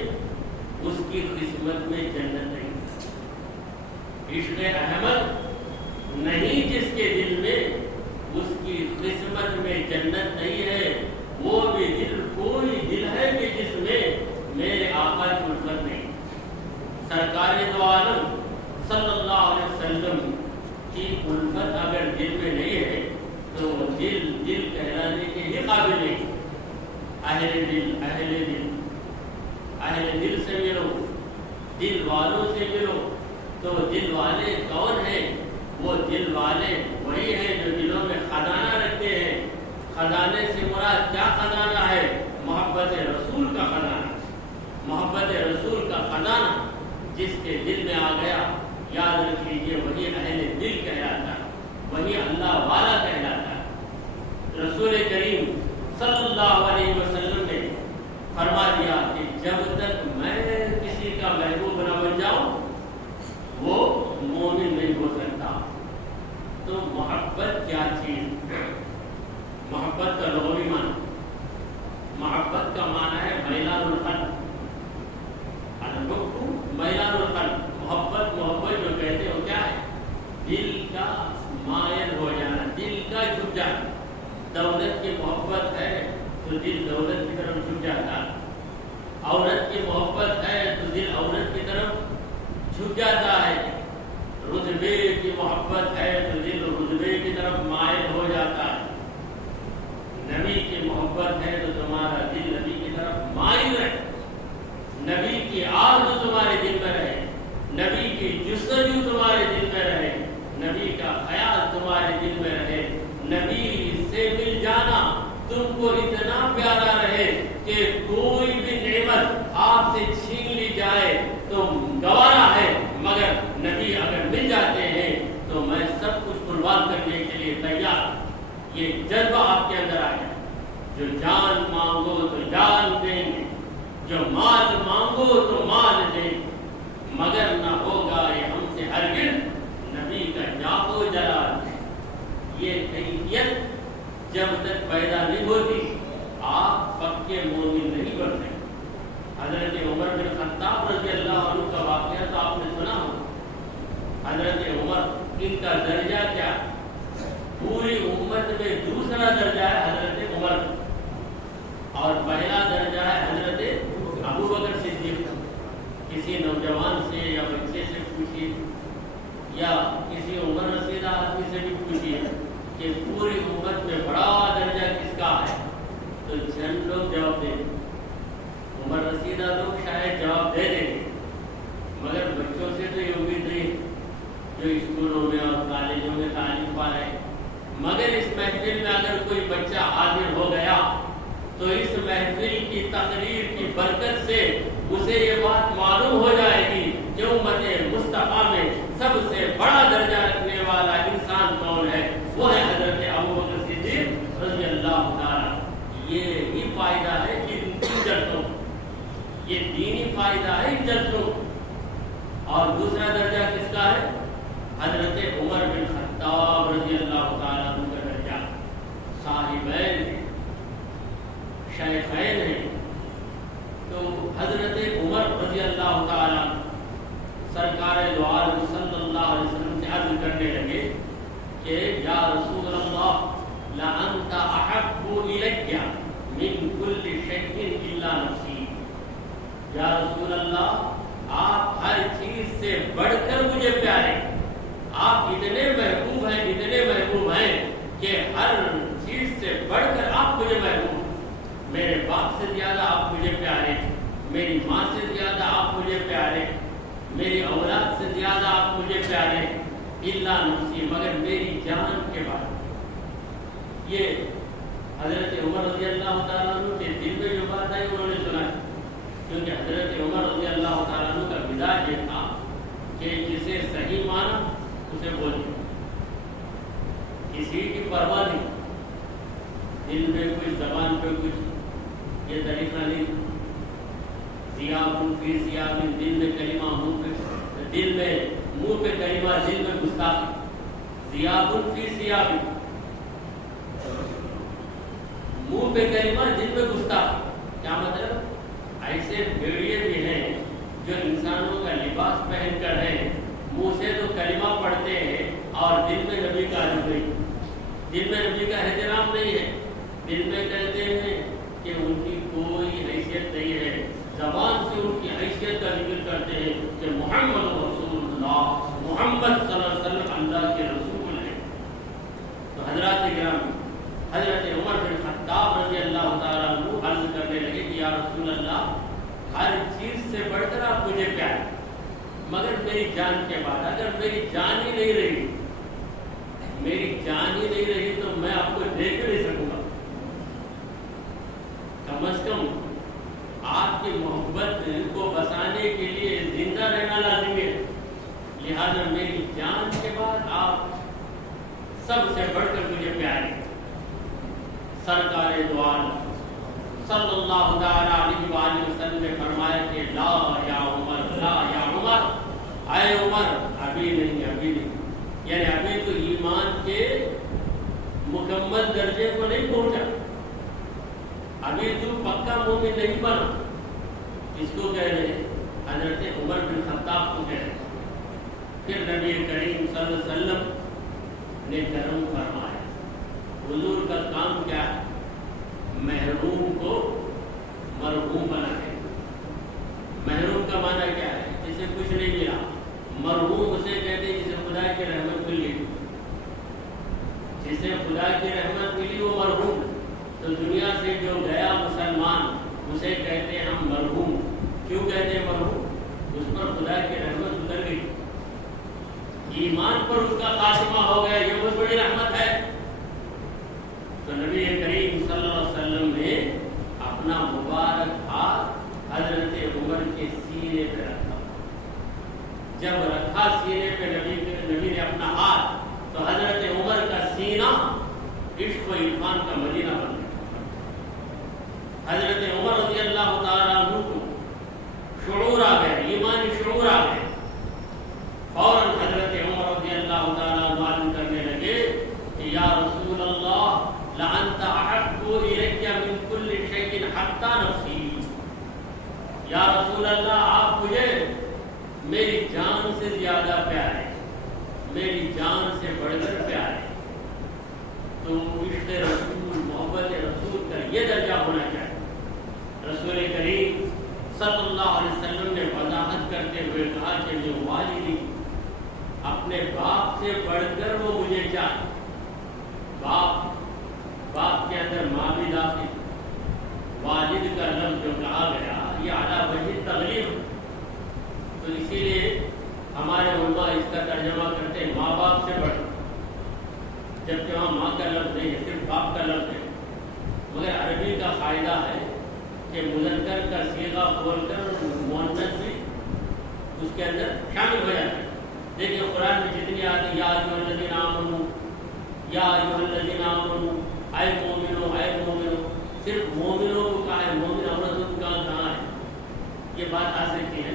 اس کی قسمت میں جنت نہیں. عشق احمد نہیں جس کے دل میں اس کی قسمت میں جنت نہیں ہے. وہ بھی دل کوئی دل ہے کہ جس میں میرے آقا کی الفت نہیں. سرکار دو عالم صلی اللہ علیہ وسلم کی الفت اگر دل میں نہیں ہے تو دل کہلانے کے ہی قابل نہیں. اہل دل سے ملو, دل والوں سے ملو. تو دل والے کون ہیں؟ وہ دل والے وہی ہیں جو دلوں میں خزانہ رکھتے ہیں. خزانے سے مراد کیا خزانہ ہے؟ محبت رسول کا خزانہ. محبت رسول کا خزانہ جس کے دل میں آ گیا, یاد رکھ لیجیے وہی اہل دل کہلاتا ہے, وہی اللہ والا کہلاتا ہے. رسول کریم صلی اللہ علیہ وسلم نے فرما دیا کہ جب تک میں کسی کا محبوب نہ بن جاؤں وہ مومن نہیں ہو سکتا. تو محبت کیا چیز؟ محبت کا لغوی معنی, محبت کا معنی ہے میلان القلب. میلان القلب, محبت جو کہتے ہو کیا ہے؟ دل کا مائل ہو جانا, دل کا جھک جانا. دولت کی محبت ہے تو دل دولت کی طرف جھک جاتا ہے. عورت کی محبت ہے تو دل عورت کی طرف جھک جاتا ہے. رتبے کی محبت ہے تو دل رتبے کی طرف مائل ہو جاتا ہے. نبی کی محبت ہے تو تمہارا دل نبی کی طرف مائل رہے. نبی کی آرزو تمہارے دل میں رہے, نبی کی جستجو تمہارے دل میں رہے, نبی کا خیال تمہارے دل میں رہے, نبی سے مل جانا تم کو اتنا پیارا رہے کہ کوئی بھی نعمت آپ سے چھین لی جائے تو گوارا ہے, مگر نبی اگر مل جاتے ہیں تو میں سب کچھ قربان کرنے کے لیے تیار. یہ جذبہ آپ کے اندر آیا. جو جان مانگو تو جان دیں گے, جو مال مانگو تو مال دیں گے, مگر نہ ہوگا یہ ہم سے ہرگز نبی کا جاگو جلال. یہ کیفیت جب تک پیدا نہیں ہوتی آپ پکے مومن نہیں بن سکتے. حضرت عمر بن خطاب رضی اللہ عنہ کا واقعہ تو آپ نے سنا ہو. حضرت عمر, ان کا درجہ کیا؟ پوری امت میں دوسرا درجہ ہے حضرت عمر, اور پہلا درجہ ہے حضرت ابو بکر صدیق. کسی نوجوان سے یا بچے سے پوچھیے یا کسی عمر رسیدہ آدمی سے بھی پوچھیے کہ پوری امت میں بڑا درجہ کس کا ہے, تو چند لوگ جواب دیں گے. عمر رسیدہ لوگ شاید جواب دے دیں گے, مگر بچوں سے تو یہ امید نہیں جو اسکولوں میں اور کالجوں میں تعلیم پا رہے ہیں. مگر اس محفل میں اگر کوئی بچہ حاضر ہو گیا تو اس محفل کی تقریر کی برکت سے اسے یہ بات معلوم ہو جائے گی کہ امت مصطفیٰ میں سب سے بڑا درجہ رکھنے والا انسان کون ہے, وہ ہے حضرت ابو بکر صدیق رضی اللہ تعالیٰ. یہ ہی فائدہ ہے ان جلسوں, یہ دینی فائدہ ہے ان جلسوں. اور دوسرا درجہ کس کا ہے؟ حضرت عمر بن خطاب رضی اللہ تعالیٰ عنہ کا درجہ. صاحبین ہیں, شیخین ہیں. تو حضرت عمر رضی اللہ تعالیٰ سرکار دو عالم صلی اللہ علیہ وسلم سے عرض کرنے لگے کہ یا رسول اللہ لأنت احب الی من کل شیء الا نفسی. یا رسول اللہ آپ ہر چیز سے بڑھ کر مجھے پیارے, آپ اتنے محبوب ہیں, اتنے محبوب ہیں کہ ہر چیز سے بڑھ کر آپ مجھے محبوب. میرے باپ سے زیادہ آپ مجھے پیارے, میری ماں سے زیادہ آپ مجھے پیارے, میری اولاد سے زیادہ آپ مجھے پیارے, الا نفسی, مگر میری جان کے بعد. یہ حضرت عمر رضی اللہ تعالیٰ عنہ کے دل میں جو بات آئی انہوں نے سنا, کیونکہ حضرت عمر رضی اللہ تعالیٰ عنہ کا مزاج یہ تھا کہ جسے صحیح مانا اسے بول دیا, کسی کی پرواہ نہیں. دل میں کچھ, زبان پہ کچھ, یہ طریقہ نہیں. سیاب فی سیاب, دل میں کلمہ منہ پہ, دل میں منہ پہ کلمہ, دل میں گستاخی. سیاب فی سیاب, منہ پہ کلمہ دل میں گستاخی. کیا مطلب؟ ایسے بھیڑیے بھی ہیں پہن کر ہیں، منہ سے تو کلمہ پڑھتے ہیں اور دل میں نبی کا عزم نہیں، دل میں نبی کا احترام نہیں ہے، دل میں کہتے ہیں کہ ان کی کوئی حیثیت نہیں ہے، زبان سے ان کی حیثیت کا ذکر کرتے ہیں کہ محمد رسول اللہ، محمد صلی اللہ علیہ وسلم اللہ کے رسول ہیں۔ تو حضرات کرام، حضرت عمر بن خطاب رضی اللہ تعالیٰ عنہ عرض کرنے لگے کہ یا رسول اللہ، ہر چیز سے بڑھ کر آپ مجھے پیار، مگر میری جان کے بعد اگر میری جان ہی نہیں رہی، میری جان ہی نہیں رہی تو میں آپ کو دیکھ نہیں سکوں گا، کم از کم آپ کی محبت کو بسانے کے لیے زندہ رہنا لازمی ہے، لہذا میری جان کے بعد آپ سب سے بڑھ کر مجھے پیارے۔ سرکار دو عالم صلی اللہ تعالیٰ علیہ وآلہ وسلم نے فرمایا کہ لا یا عمر، لا یا عمر، اے عمر ابھی نہیں، ابھی نہیں، یعنی ابھی تو ایمان کے مکمل درجے کو نہیں پہنچا، ابھی تو پکا مومن نہیں بنا۔ اس کو کہہ رہے ہیں حضرت عمر بن خطاب کو کہہ رہے ہیں۔ پھر نبی کریم صلی اللہ علیہ وسلم نے کرم فرمایا۔ حضور کا کام کیا ہے؟ محروم کو مرحوم بنانے۔ محروم کا معنی کیا ہے؟ جسے کچھ نہیں ملا، مرحوم اسے کہتے ہیں جسے خدا کی رحمت ملی، جسے خدا کی رحمت ملی وہ مرحوم۔ تو دنیا سے جو گیا مسلمان اسے کہتے ہیں ہم مرحوم۔ کیوں کہتے ہیں مرحوم؟ اس پر خدا کی رحمت اتر گئی، ایمان پر اس کا خاتمہ ہو گیا، یہ بہت بڑی رحمت ہے۔ تو نبی کریم صلی اللہ علیہ وسلم نے اپنا مبارک ہاتھ حضرت عمر کے سینے پہ رکھا۔ جب رکھا سینے پہ نبی نے اپنا ہاتھ، تو حضرت عمر کا سینہ عشق و عرفان کا مدینہ بن گیا۔ حضرت عمر رضی اللہ تعالیٰ عنہ کو شعور آ گیا، ایمانی شعور آ گیا، فوراً حضرت عمر رضی اللہ تعالیٰ عنہ معلوم کرنے لگے کہ یا رسول اللہ لأنت أحب إلي من كل شيء حتى نفسي۔ یا رسول اللہ آپ مجھے میری جان سے زیادہ پیارے، میری جان سے بڑھ کر پیارے۔ تو عشق رسول، محبت رسول کا یہ درجہ ہونا چاہیے۔ رسول کریم صلی اللہ علیہ وسلم نے وضاحت کرتے ہوئے کہا کہ جو والدی اپنے باپ سے بڑھ کر وہ مجھے چاہے، باپ کے اندر ماں بھی داخل، والد کا لفظ جو کہا گیا یہ اعلیٰ وجہ تغلیب، تو اسی لیے ہمارے علماء اس کا ترجمہ کرتے ہیں ماں باپ سے بڑھ، جبکہ وہاں ماں کا لفظ نہیں ہے، صرف باپ کا لفظ ہے۔ مگر عربی کا فائدہ ہے کہ مذکر کا صیغہ بول کر مؤنث بھی اس کے اندر شامل ہو جاتا ہے۔ دیکھیے قرآن میں جتنی آتی یا ایھا الذین آمنوا، یا ایھا الذین آمنوا، اے مومنو، اے مومنو، صرف مومنوں کو کہا ہے، مومن عورتوں کا کہاں ہے؟ یہ بات آ سکتی ہے،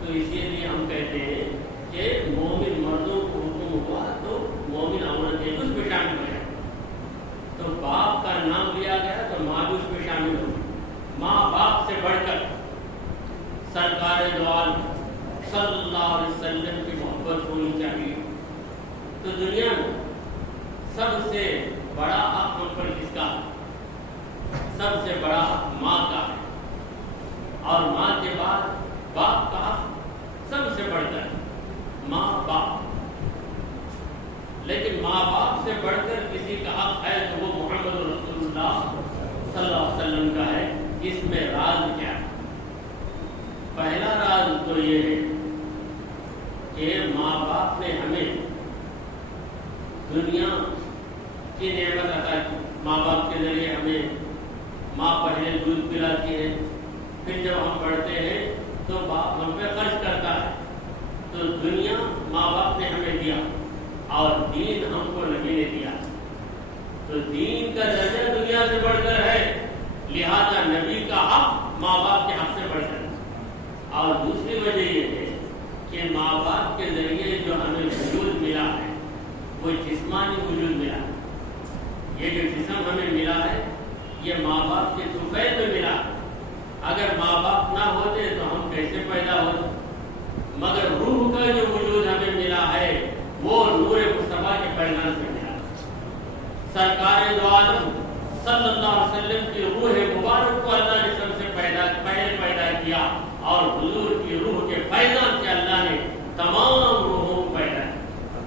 تو اسی لیے ہم کہتے ہیں کہ مومن مردوں کو حکم ہوا تو مومن عورتیں اس میں شامل ہو جائیں۔ تو باپ کا نام لیا گیا تو ماں بھی اس میں شامل ہو، ماں باپ سے بڑھ کر سرکار دو عالم صلی اللہ علیہ وسلم کی محبت ہونی چاہیے۔ تو دنیا میں سب سے بڑا حق ہم پر کس کا؟ سب سے بڑا حق ماں کا ہے، اور ماں کے بعد باپ کا حق سب سے بڑھ کر ماں باپ۔ لیکن ماں باپ سے بڑھ کر کسی کا حق ہے تو وہ محمد رسول اللہ صلی اللہ علیہ وسلم کا ہے۔ اس میں راز کیا ہے؟ پہلا راز تو یہ ہے کہ ماں باپ نے ہمیں دنیا کی نعمت عطا کی، ماں باپ کے ذریعے ہمیں ماں پہلے دودھ پلاتی ہے، پھر جب ہم پڑھتے ہیں تو باپ ہم پہ خرچ کرتا ہے۔ تو دنیا ماں باپ نے ہمیں دیا اور دین ہم کو نبی نے دیا، تو دین کا درجہ دنیا سے بڑھ کر ہے، لہذا نبی کا حق ماں باپ کے حق سے بڑھ کر ہے۔ اور دوسری وجہ یہ ہے کہ ماں باپ کے ذریعے جو ہمیں وجود ملا ہے وہ جسمانی وجود ملا ہے۔ یہ جو جسم ہمیں ملا ہے یہ ماں باپ کے طفیل میں ملا ہے۔ اگر ماں باپ نہ ہوتے تو ہم کیسے پیدا ہوتے؟ مگر سرکار دو عالم صلی اللہ علیہ وسلم کی روح مبارک کو اللہ نے سب سے پہلے پیدا کیا، اور حضور کی روح کے فیضان سے اللہ نے تمام روحوں کو پیدا کیا۔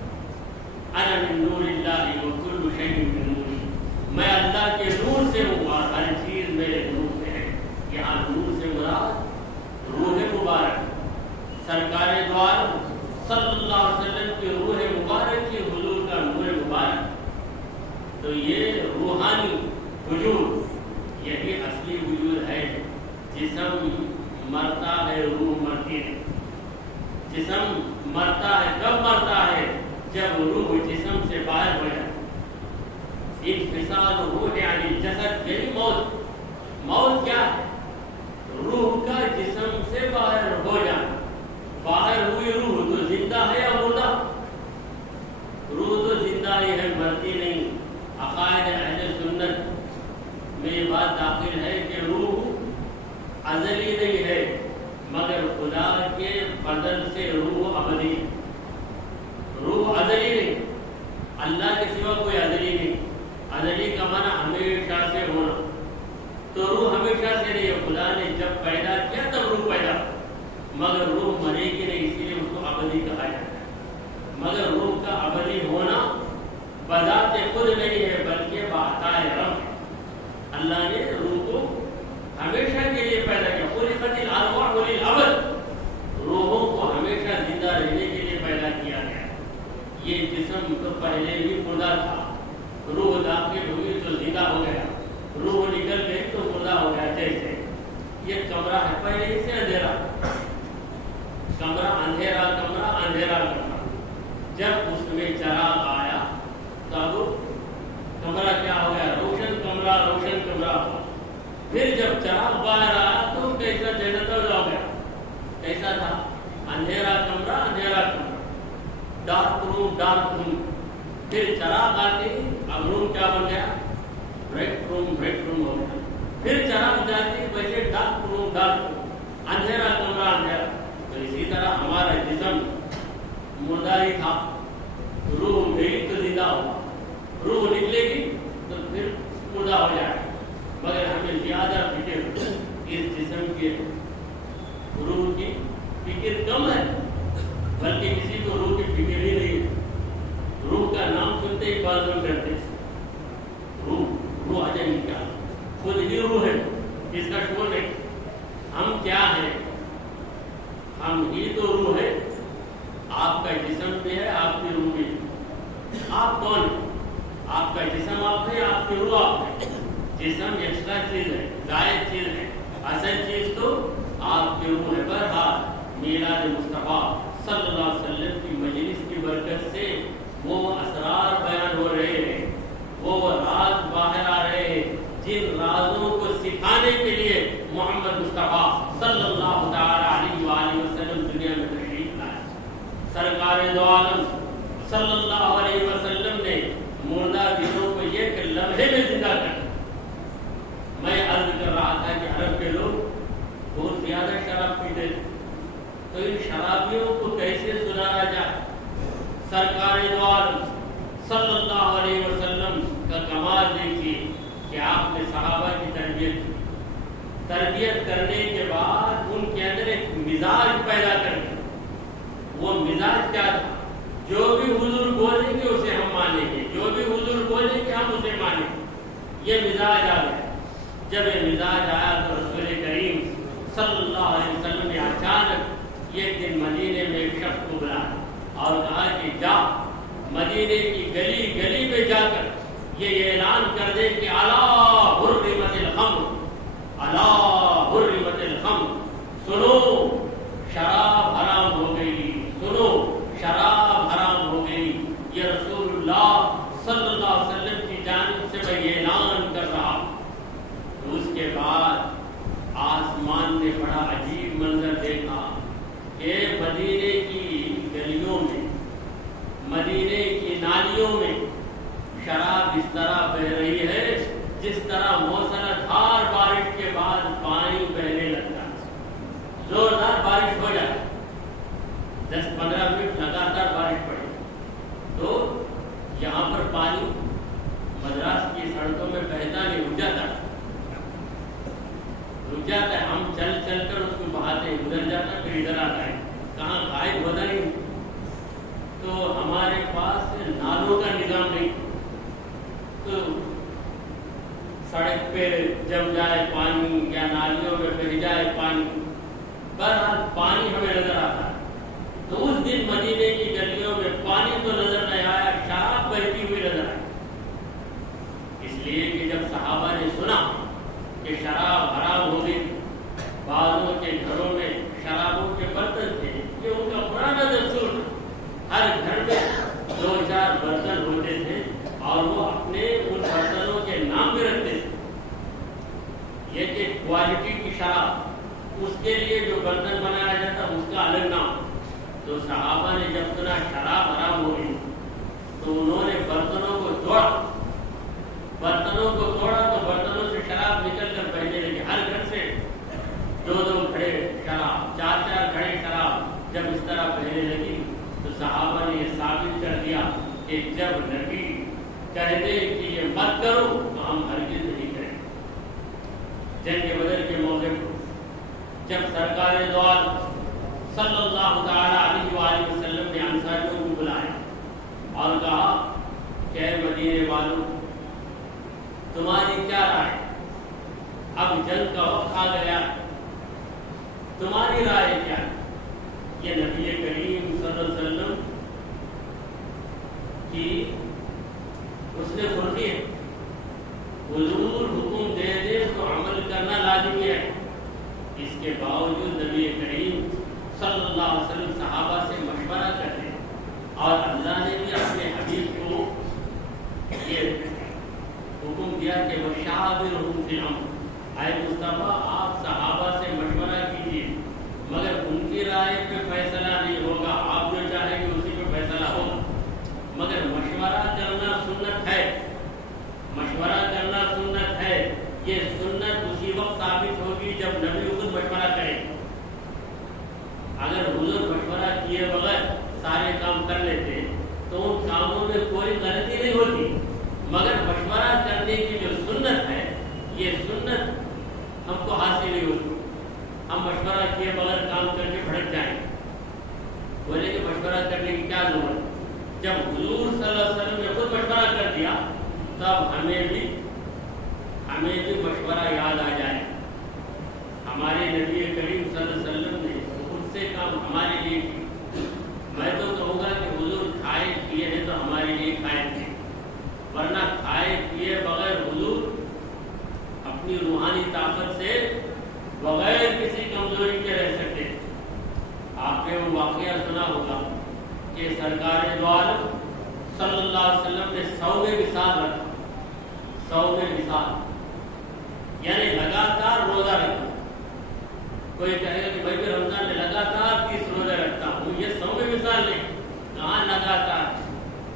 انا من نور اللہ وکل شیء من نور، میں اللہ کے نور سے ہوں اور ہر چیز میرے نور سے ہے۔ یہاں نور سے مراد روح مبارک، سرکار دو عالم صلی اللہ علیہ وسلم کی روح مبارک کی حضور کا نور مبارک، تو یہ روحانی وجود یہی اصلی وجود ہے۔ جسم مرتا ہے، روح مرتی ہے۔ جسم مرتا ہے، کب مرتا ہے؟ جب روح جسم سے باہر ہو جائے۔ انفصال روح یعنی جسد یعنی موت۔ موت کیا ہے؟ روح کا جسم سے باہر ہو جانا۔ باہر ہوئی روح تو زندہ ہے یا مردہ؟ روح تو زندہ ہی ہے، مرتی نہیں۔ عقائد اہل سنت میں یہ بات داخل ہے کہ روح ازلی نہیں ہے، مگر خدا کے فضل سے روح ابدی۔ روح ازلی نہیں، اللہ کے سوا کوئی ازلی نہیں۔ ازلی کا معنی ہمیشہ سے ہونا، تو روح ہمیشہ سے نہیں ہے۔ خدا نے جب پیدا کیا تب روح پیدا، مگر روح مرے گی نہیں، اسی لیے اس کو ابدی کہا جاتا ہے۔ مگر روح کا ابدی ہونا بذات خود نہیں ہے، بلکہ بعطاء رب ہے۔ اللہ نے روح کو ہمیشہ کے لیے پیدا کیا۔ خلقت الارواح للابد، روحوں کو ہمیشہ زندہ رہنے کے لیے پیدا کیا گیا۔ یہ جسم تو پہلے بھی مردہ تھا، روح داخل ہوئی تو زندہ ہو گیا، روح نکل گئی تو مردہ ہو گیا۔ جیسے یہ کمرہ ہے، پہلے سے اندھیرا کمرہ، اندھیرا کمرہ، اندھیرا کمرہ، جب اس میں چراغ آیا تب کمرہ کیا ہو گیا؟ روشن کمرہ، روشن کمرہ ہوا۔ پھر جب چراغ باہر آیا تو کیسا جنت ہو گیا؟ کیسا تھا؟ اندھیرا کمرہ، اندھیرا کمرہ، ڈارک روم، ڈارک روم۔ پھر چراغ آتے اب روم کیا بن گیا؟ بریک روم، بریک روم ہو گیا۔ پھر چراغ جاتے ویسے ڈارک روم، ڈارک روم، اندھیرا کمرہ، اندھیرا۔ تو اسی طرح ہمارا جسم مردہ ہی تھا، روح گئی تو زندہ ہوا، روح نکلے گی تو پھر مردہ ہو جائے گا۔ مگر ہمیں زیادہ فکر اس جسم کے روح کی فکر کم ہے، بلکہ کسی کو روح کی فکر ہی نہیں ہے۔ روح کا نام سنتے ہی بعض لوگ ڈرتے ہیں۔ روح آ جائے گی کیا؟ خود ہی روح ہے، اس کا شور ہے۔ ہم کیا ہیں؟ ہم ہی تو روح ہے۔ آپ کا جسم بھی ہے، آپ کی روح بھی ہے۔ آپ کون ہیں؟ آپ کا جسم آپ ہے، آپ کی روح آپ ہے۔ جسم ایکسٹرا چیز ہے، زائد چیز ہے، اصل چیز تو آپ کی روح ہے۔ بہرحال میلاد مصطفیٰ صلی اللہ علیہ وسلم کی مجلس کی برکت سے وہ اسرار بیان ہو رہے ہیں، وہ راز باہر آ رہے ہیں، جن رازوں کو سکھانے کے لیے محمد مصطفیٰ صلی اللہ تعالی علیہ وآلہ وسلم دنیا میں تشریف لائے۔ سرکار دو عالم صلی اللہ علیہ وسلم نے مردہ دلوں کو ایک لمحے میں زندہ کر۔ میں عرض کر رہا تھا کہ عرب کے لوگ بہت زیادہ شراب پیتے تھے، تو ان شرابیوں کو کیسے سدھارا جائے؟ سرکار دو عالم صلی اللہ علیہ وسلم کا کمال دیکھیے کہ آپ نے صحابہ کی تربیت کرنے کے بعد ان کے اندر ایک مزاج پیدا کر دیا۔ وہ مزاج کیا تھا؟ جو بھی حضور بولیں گے اسے ہم مانیں گے، جو بھی حضور بولیں گے ہم اسے مانیں گے۔ یہ مزاج آ گیا۔ جب یہ مزاج آیا تو رسول کریم صلی اللہ علیہ وسلم نے اچانک ایک دن مدینے میں ایک شخص کو بلایا اور کہا کہ جا مدینے کی گلی گلی میں جا کر یہ اعلان کر دے کہ الا حرمت الخمر، الا حرمت الخمر، سنو شراب حرام ہو گئی، سنو شراب حرام ہو گئی۔ یہ رسول اللہ صلی اللہ علیہ وسلم کی جانب سے میں یہ اعلان کر رہا ہوں۔ تو اس کے بعد آسمان نے بڑا عجیب منظر دیکھا کہ مدینے کی گلیوں میں، مدینے کی نالیوں میں شراب اس طرح بہ رہی ہے جس طرح موسلادھار بارش کے بعد پانی بہنے لگتا ہے۔ زوردار بارش ہو جائے، 10-15 منٹ لگاتار بارش پڑے تو یہاں پر پانی مدراس کی سڑکوں میں بہتا نہیں، رک جاتا ہے، ہم چل چل کر اس کو بہاتے ہیں، ادھر جاتا ہے پھر ادھر آتا ہے، کہاں غائب ہوتا نہیں۔ تو ہمارے پاس نالوں کا نظام نہیں، تو سڑک پہ جم جائے پانی یا نالیوں میں بہ جائے پانی، بہرحال پانی ہمیں نظر آتا ہے۔ تو اس دن مدینے کی گلیوں میں پانی تو نظر نہیں آیا، شراب بہتی ہوئی نظر آئی، اس لیے کہ جب صحابہ نے سنا کہ شراب حرام ہو گئی، بعضوں کے گھروں میں شرابوں کے برتن تھے، یہ ان کا پرانا دستور تھا، ہر گھر میں 2-4 برتن ہوتے تھے اور وہ اپنے ان برتنوں کے نام بھی رکھتے تھے، یہ کہ کوالٹی کی شراب، اس کے لیے جو برتن بنایا جاتا اس کا الگ نام۔ تو صحابہ نے جب سنا شراب حرام ہو گئی تو انہوں نے برتنوں کو توڑا تو برتنوں سے شراب نکل کر بہنے لگی، ہر گھر سے 2-2 گھڑے شراب، 4-4 گھڑے شراب جب اس طرح بہنے لگی تو صحابہ نے یہ ثابت کر دیا کہ جب نبی کہہ دے کہ یہ مت کرو تو ہم ہرگز نہیں کریں۔ جنگ بدر کے موقع پر جب سرکار دو عالم صلی اللہ تعالی علیہ وآلہ وسلم نے انصاریوں کو بلایا اور کہا کہ اے مدینے والوں، تمہاری کیا رائے؟ اب جنگ کا وقت آ گیا، تمہاری رائے کیا ہے؟ یہ نبی کریم صلی اللہ علیہ وسلم کی اس نے فرقی ہے، حضور حکم دے دے تو عمل کرنا لازمی ہے، اس کے باوجود نبی کریم صلی اللہ علیہ وسلم صحابہ سے مشورہ کرتے اور اللہ نے بھی اپنے حبیب کو یہ حکم دیا کہ وشاورہم فی الامر، اے مصطفیٰ آپ صحابہ سے مشورہ کیجیے، مگر ان کی رائے پہ فیصلہ نہیں ہوگا، آپ جو چاہیں گے اسی پہ فیصلہ ہوگا، مگر مشورہ کرنا سنت ہے، مشورہ کرنا سنت ہے، یہ سنت اسی وقت ثابت ہوگی جب نبی خود مشورہ کرے۔ اگر حضور مشورہ کیے بغیر سارے کام کر لیتے تو ان کاموں میں کوئی غلطی نہیں ہوتی، مگر مشورہ کرنے کی جو سنت ہے یہ سنت ہم کو حاصل نہیں ہوتی، ہم مشورہ کیے بغیر کام کر کے بھڑک جائیں، بولے کہ مشورہ کرنے کی کیا ضرورت؟ جب حضور صلی اللہ علیہ وسلم نے خود مشورہ کر دیا تب ہمیں بھی مشورہ یاد آ جائے، ہمارے نبی کریم صلی اللہ علیہ وسلم نے خود سے کام ہمارے لیے کی۔ میں تو کہوں گا کہ حضور کھائے پیے ہیں تو ہمارے لیے کھائے تھے، ورنہ کھائے پیے بغیر حضور اپنی روحانی طاقت سے بغیر کسی کمزوری کے رہ سکتے۔ آپ نے وہ واقعہ سنا ہوگا کہ سرکار دو عالم صلی اللہ علیہ وسلم نے 100 وصال رکھا، 100 یعنی لگاتار روزہ رکھا۔ کوئی کہے گا کہ بھائی میں رمضان میں لگاتار 30 روزے رکھتا ہوں، یہ 100 وصال نہیں، کہاں لگاتار،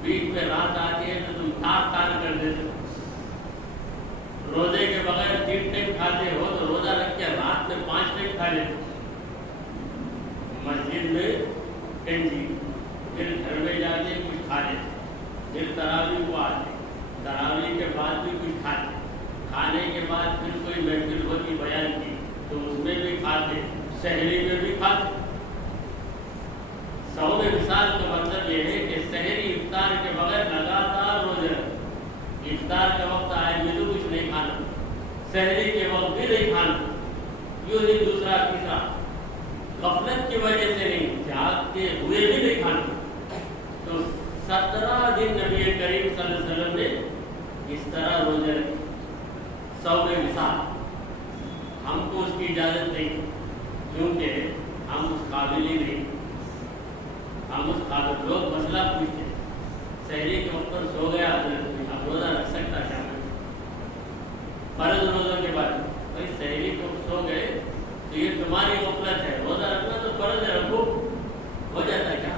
بیچ میں رات آتی ہے تو تم تان کر دیتے ہو، روزے کے بغیر 3 ٹائم کھاتے ہو تو روزہ رکھ کے رات میں 5 ٹائم کھا لیتے ہو، مسجد میں کنجی، پھر گھر میں جاتے کچھ کھا لیتے، پھر تراویح کو آتے، تراویح کے بعد بھی کچھ کھاتے، کھانے کے بعد پھر کوئی محفل ہوتی بیان کی تو اس میں بھی کھاتے، سحری میں بھی کھاتے۔ 100 وصال کا مطلب یہ ہے کہ سحری افطار کے بغیر لگاتار روزے رکھتے، افطار کا وقت آئے بھی تو کچھ نہیں کھانا، سحری کے وقت بھی نہیں کھانا، یوں ہی دوسرا تیسرا، غفلت کی وجہ سے نہیں، جاگتے ہوئے بھی نہیں کھانا۔ تو 17 دن نبی کریم صلی اللہ علیہ وسلم نے اس طرح روزے رکھے، 100 وصال۔ ہم کو اس کی اجازت نہیں، کیونکہ ہم اس قابل ہی نہیں، ہم اس قابل، لوگ مسئلہ پوچھتے ہیں سحری کے وقت پر سو گیا اب روزہ رکھ سکتا کیا؟ فرض روزوں کے بعد بھائی سحری کو سو گئے تو یہ تمہاری غفلت ہے، روزہ رکھنا تو فرض ہے، رکھو، ہو جاتا ہے کیا؟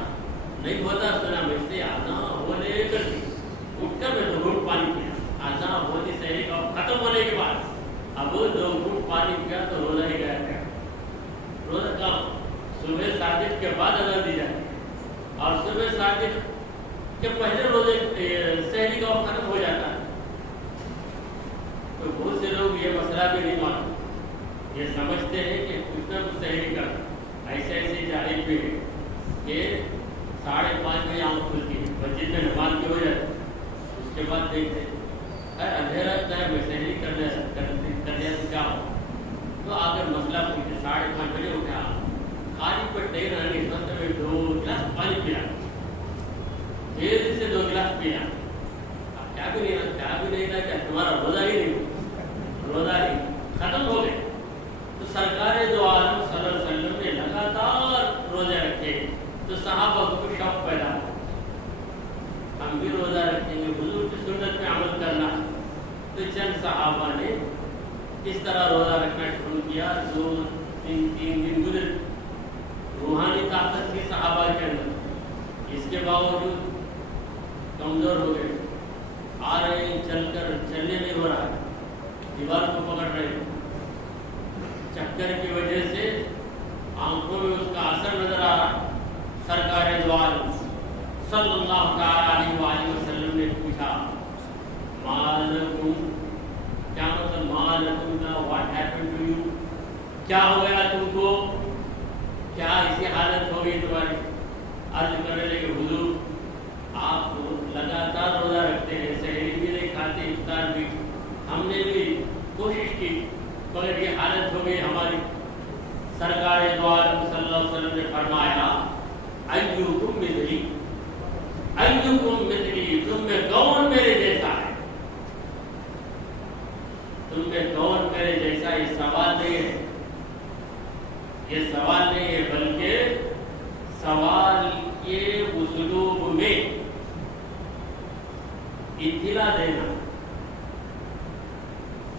نہیں ہوتا، سنا بچتے آزاں ہونے کر دی، اٹھ کر میں 2 گھونٹ پانی پیا، آزاں ہوتی سحری کا ختم ہونے کے بعد اب 2 گھونٹ پانی پیا تو روزہ ہی گیا کیا؟ روزہ کم صبح صادق کے بعد اذان دی جاتی ہے اور صبح صادق کے پہلے روزے سحری کا ختم ہو جاتا ہے، تو بہت سے لوگ یہ مسئلہ بھی نہیں مانتے، یہ سمجھتے ہیں کہ کچھ نہ کچھ صحیح کر، ایسے ایسے جاہل بھی ہے کہ 5:30 بجے آنکھ کھلتی ہے، مسجد میں نماز کی ہو جاتی، اس کے بعد دیکھتے اندھیرا ہے، میں صحیح کر دیا تو کیا ہو، تو آ کر مسئلہ پوچھتے 5:30 بجے اٹھا، خالی پیٹ نہیں رہنے اس وقت میں 2 گلاس پانی پیا، دیر سے 2 گلاس پیا، کیا بھی نہیں رہا کہ تمہارا روزہ ہی نہیں، روزہ ہی ختم ہو گئے۔ تو سرکار دو عالم صلی اللہ علیہ وسلم نے لگاتار روزے رکھے، تو صحابہ کو شوق پیدا ہوا، ہم بھی روزہ رکھیں گے، حضور کی سنت پہ عمل کرنا۔ تو چند صحابہ نے اس طرح روزہ رکھنا شروع کیا، 2-3 دن گزرے، روحانی طاقت کی صحابہ کے اندر، اس کے باوجود کمزور ہو گئے، آ رہے ہیں چلنے نہیں ہو رہا، دیوار کو پکڑ رہے ہیں، چکر کی وجہ سے آنکھوں میں اس کا اثر نظر آ رہا۔ سرکار دو عالم صلی اللہ علیہ وآلہ وسلم نے پوچھا مالکم، کیا مطلب مالکم کا، واٹ ہیپن ٹو یو، کیا ہو گیا تم کو، کیا ایسی حالت ہو گئی تمہاری؟ عرض کرنے لگے حضور آپ لگاتار روزہ رکھتے ہیں، سحری بھی نہیں کھاتے، افطار بھی، ہم نے بھی کوشش کی مگر یہ حالت ہو گئی ہماری۔ سرکار دو عالم صلی اللہ علیہ وسلم نے فرمایا ایوکم مثلی، ایوکم مثلی، تم میں کون میرے جیسا ہے، تم میں کون میرے جیسا، یہ سوال نہیں ہے، یہ سوال نہیں ہے، بلکہ سوال کے اسلوب میں اطلاع دینا۔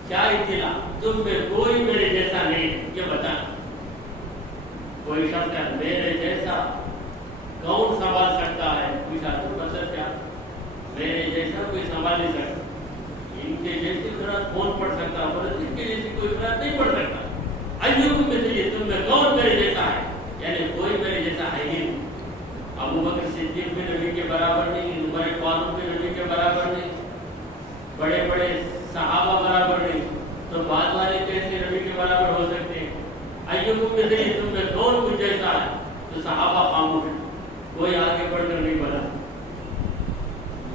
کیا اطلاع؟ تم میں کوئی میرے جیسا نہیں، یہ بتانا۔ کوئی شخص ہے میرے جیسا کون سنبھال سکتا ہے، پوچھا تو مطلب کیا، میرے جیسا کوئی سنبھال نہیں سکتا، ان کے جیسی قرآن کون پڑھ سکتا، ان کے جیسی کوئی قرآن نہیں پڑھ سکتا۔ ایوکم مثلی، تم میں کون میرے جیسا ہے، یعنی کوئی میرے جیسا ہے ہی نہیں۔ ابوبکر صدیق بھی نبی کے برابر نہیں، عمر فاروق بھی نبی کے برابر نہیں، بڑے بڑے صحابہ برابر نہیں، تو بعد والے کیسے نبی کے برابر ہو سکتے ہیں؟ ایوکم مثلی، تم میں کون کچھ جیسا ہے؟ تو صحابہ خاموش ہیں، کوئی آگے بڑھ کر نہیں بولا۔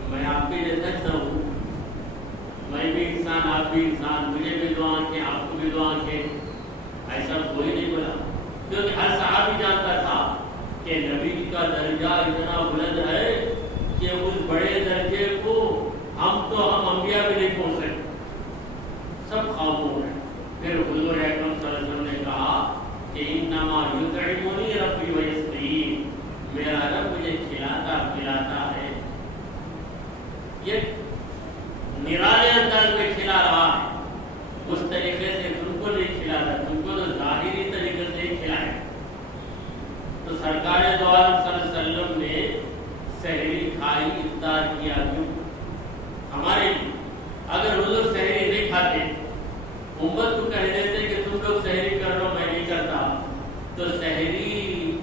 میں آپ کے جیسا ہوں، میں بھی انسان، آپ بھی انسان، مجھے بھی دو آنکھیں، آپ کو بھی دو آنکھیں، ایسا کوئی نہیں بولا، کیونکہ ہر صحابی جانتا تھا کہ نبی کا درجہ اتنا بلند ہے کہ اس بڑے درجے کو ہم انبیاء بھی نہیں پہنچ سکتے، سب خاموش ہیں۔ پھر حضور اکرم صلی اللہ علیہ وسلم نے کہا کہ انما یطعمنی ربی ویسقین، میرا رب مجھے کھلاتا پلاتا ہے، یہ نرالے انداز میں کھلا رہا ہے، اس طریقے سے تم کو نہیں کھلاتا، تم کو تو ظاہری طریقے سے ہی کھلائے۔ تو سرکار دو عالم صلی اللہ علیہ وسلم نے سحری کھائی، افطار کیا، کیوں؟ ہمارے لیے۔ اگر حضور سحری نہیں کھاتے، امت کو کہہ دیتے کہ تم لوگ سحری کر لو، میں نہیں کرتا، تو سحری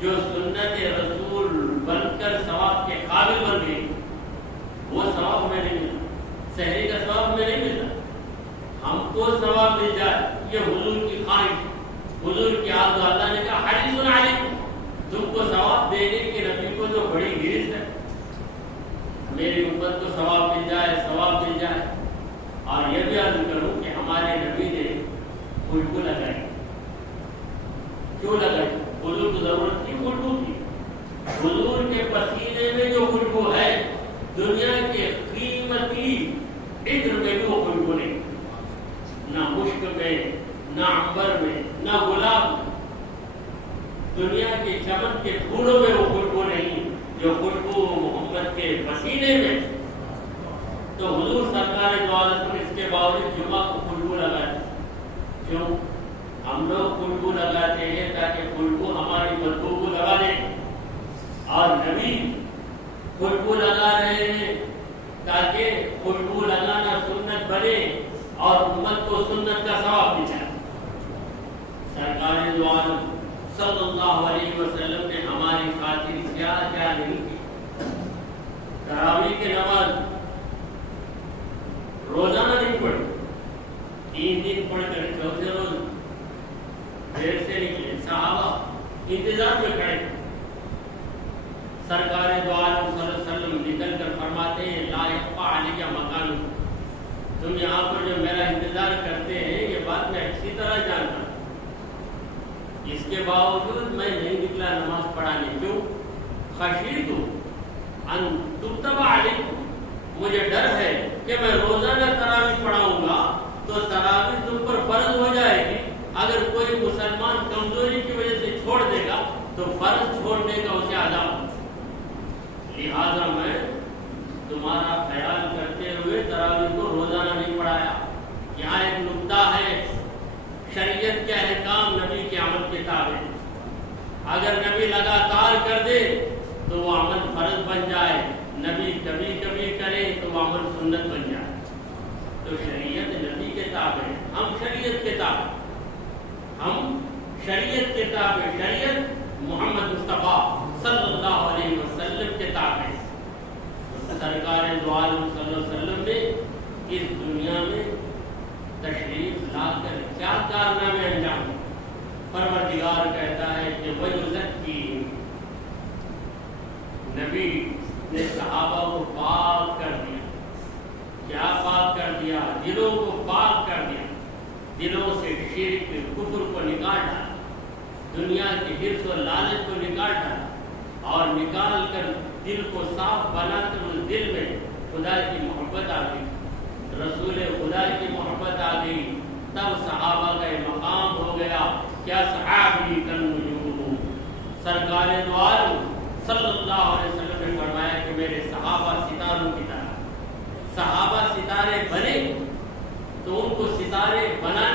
جو سنت رسول بن کر ثواب کے قابل بن گئی، وہ ثواب میں نہیں ملتا، سحری کا ثواب میں نہیں ملتا۔ ہم کو ثواب مل جائے، یہ حضور کی خواہش، حضور کی آرزو۔ اللہ نے کہا حریص علیکم، تم کو ثواب دینے کے نبی کو تو بڑی ہرس ہے، میری امت کو ثواب مل جائے، ثواب مل جائے۔ اور یہ بھی عرض کروں کہ ہمارے نبی نے خوشبو لگائی، کیوں لگائی؟ حضور کو ضرورت تھی خوشبو کی، حضور کے پسینے میں جو خوشبو ہے، دنیا کے قیمتی عطر میں بھی وہ خوشبو نہیں، نہ مشک میں، نہ عنبر میں، نہ گلاب میں، دنیا کے چمن کے پھولوں میں وہ خوشبو نہیں جو خوشبو محمد کے پسینے میں۔ تو حضور سرکار دو عالم اس کے باوجود جمعہ کو خوشبو لگاتے، کیوں؟ ہم لوگ خوشبو لگاتے ہیں تاکہ خوشبو ہماری بدبو کو لگا دے، اور نبی خوشبو لگا رہے ہیں تاکہ خوشبو لگانا سنت بنے اور امت کو سنت کا ثواب مل جائے۔ سرکار دو عالم صلی اللہ علیہ وسلم نے ہماری خاطر کیا کیا نہیں کی۔ تراویح کی نماز روزانہ نہیں پڑھی، 3 دن پڑھ کر چوتھے روز دیر سے نکلے، صحابہ انتظار میں کھڑے، سرکار دو عالم صلی اللہ علیہ وسلم نکل کر فرماتے ہیں لا یخفی علی مکان، تم یہاں پر جو میرا انتظار کرتے ہیں یہ بات میں اچھی طرح جانتا ہوں، اس کے باوجود میں نہیں نکلا نماز پڑھانے، کیوں؟ خشیت ان تکتب علیکم، مجھے ڈر ہے کہ میں روزانہ تراویح پڑھاؤں گا تو تراویح تم پر فرض ہو جائے گی، اگر کوئی مسلمان کمزوری کی وجہ سے چھوڑ دے گا تو فرض چھوڑنے کا اسے عذاب ہوگا، لہذا میں تمہارا خیال کرتے ہوئے تراویح کو روزانہ نہیں پڑھایا۔ یہاں ایک نکتہ ہے، شریعت کے احکام نبی کے عمل کے تابع، اگر نبی لگاتار کر دے تو وہ عمل فرض بن جائے، نبی کبھی کبھی کرے تو وہ عمل سنت بن جائے۔ تو شریعت نبی کے تابع، ہم شریعت کے تابع، ہم شریعت کے تابع، شریعت محمد مصطفیٰ صلی اللہ علیہ وسلم کے تابع۔ سرکار دو عالم صلی اللہ علیہ وسلم نے اس دنیا میں تشریف لا کر کیا کارنامے انجام دیے؟ پروردگار کہتا ہے کہ وَيُزَكِّيهِمْ، نبی نے صحابہ کو پاک کر دیا۔ کیا پاک کر دیا؟ دلوں کو پاک کر دیا، دلوں سے شرک کفر کو نکال ڈالا، دنیا کے حرص و لالچ کو نکال ڈالا، اور نکال کر دل کو صاف بنا کر اس دل میں خدا کی محبت آ گئی، رسول خدا کی محبت آ گئی، تب صحابہ کا یہ مقام ہو گیا کیا صحابی کالنجوم۔ سرکار دو عالم صلی اللہ علیہ وسلم نے فرمایا کہ میرے صحابہ ستاروں کی طرح، صحابہ ستارے بنے تو ان کو ستارے بنا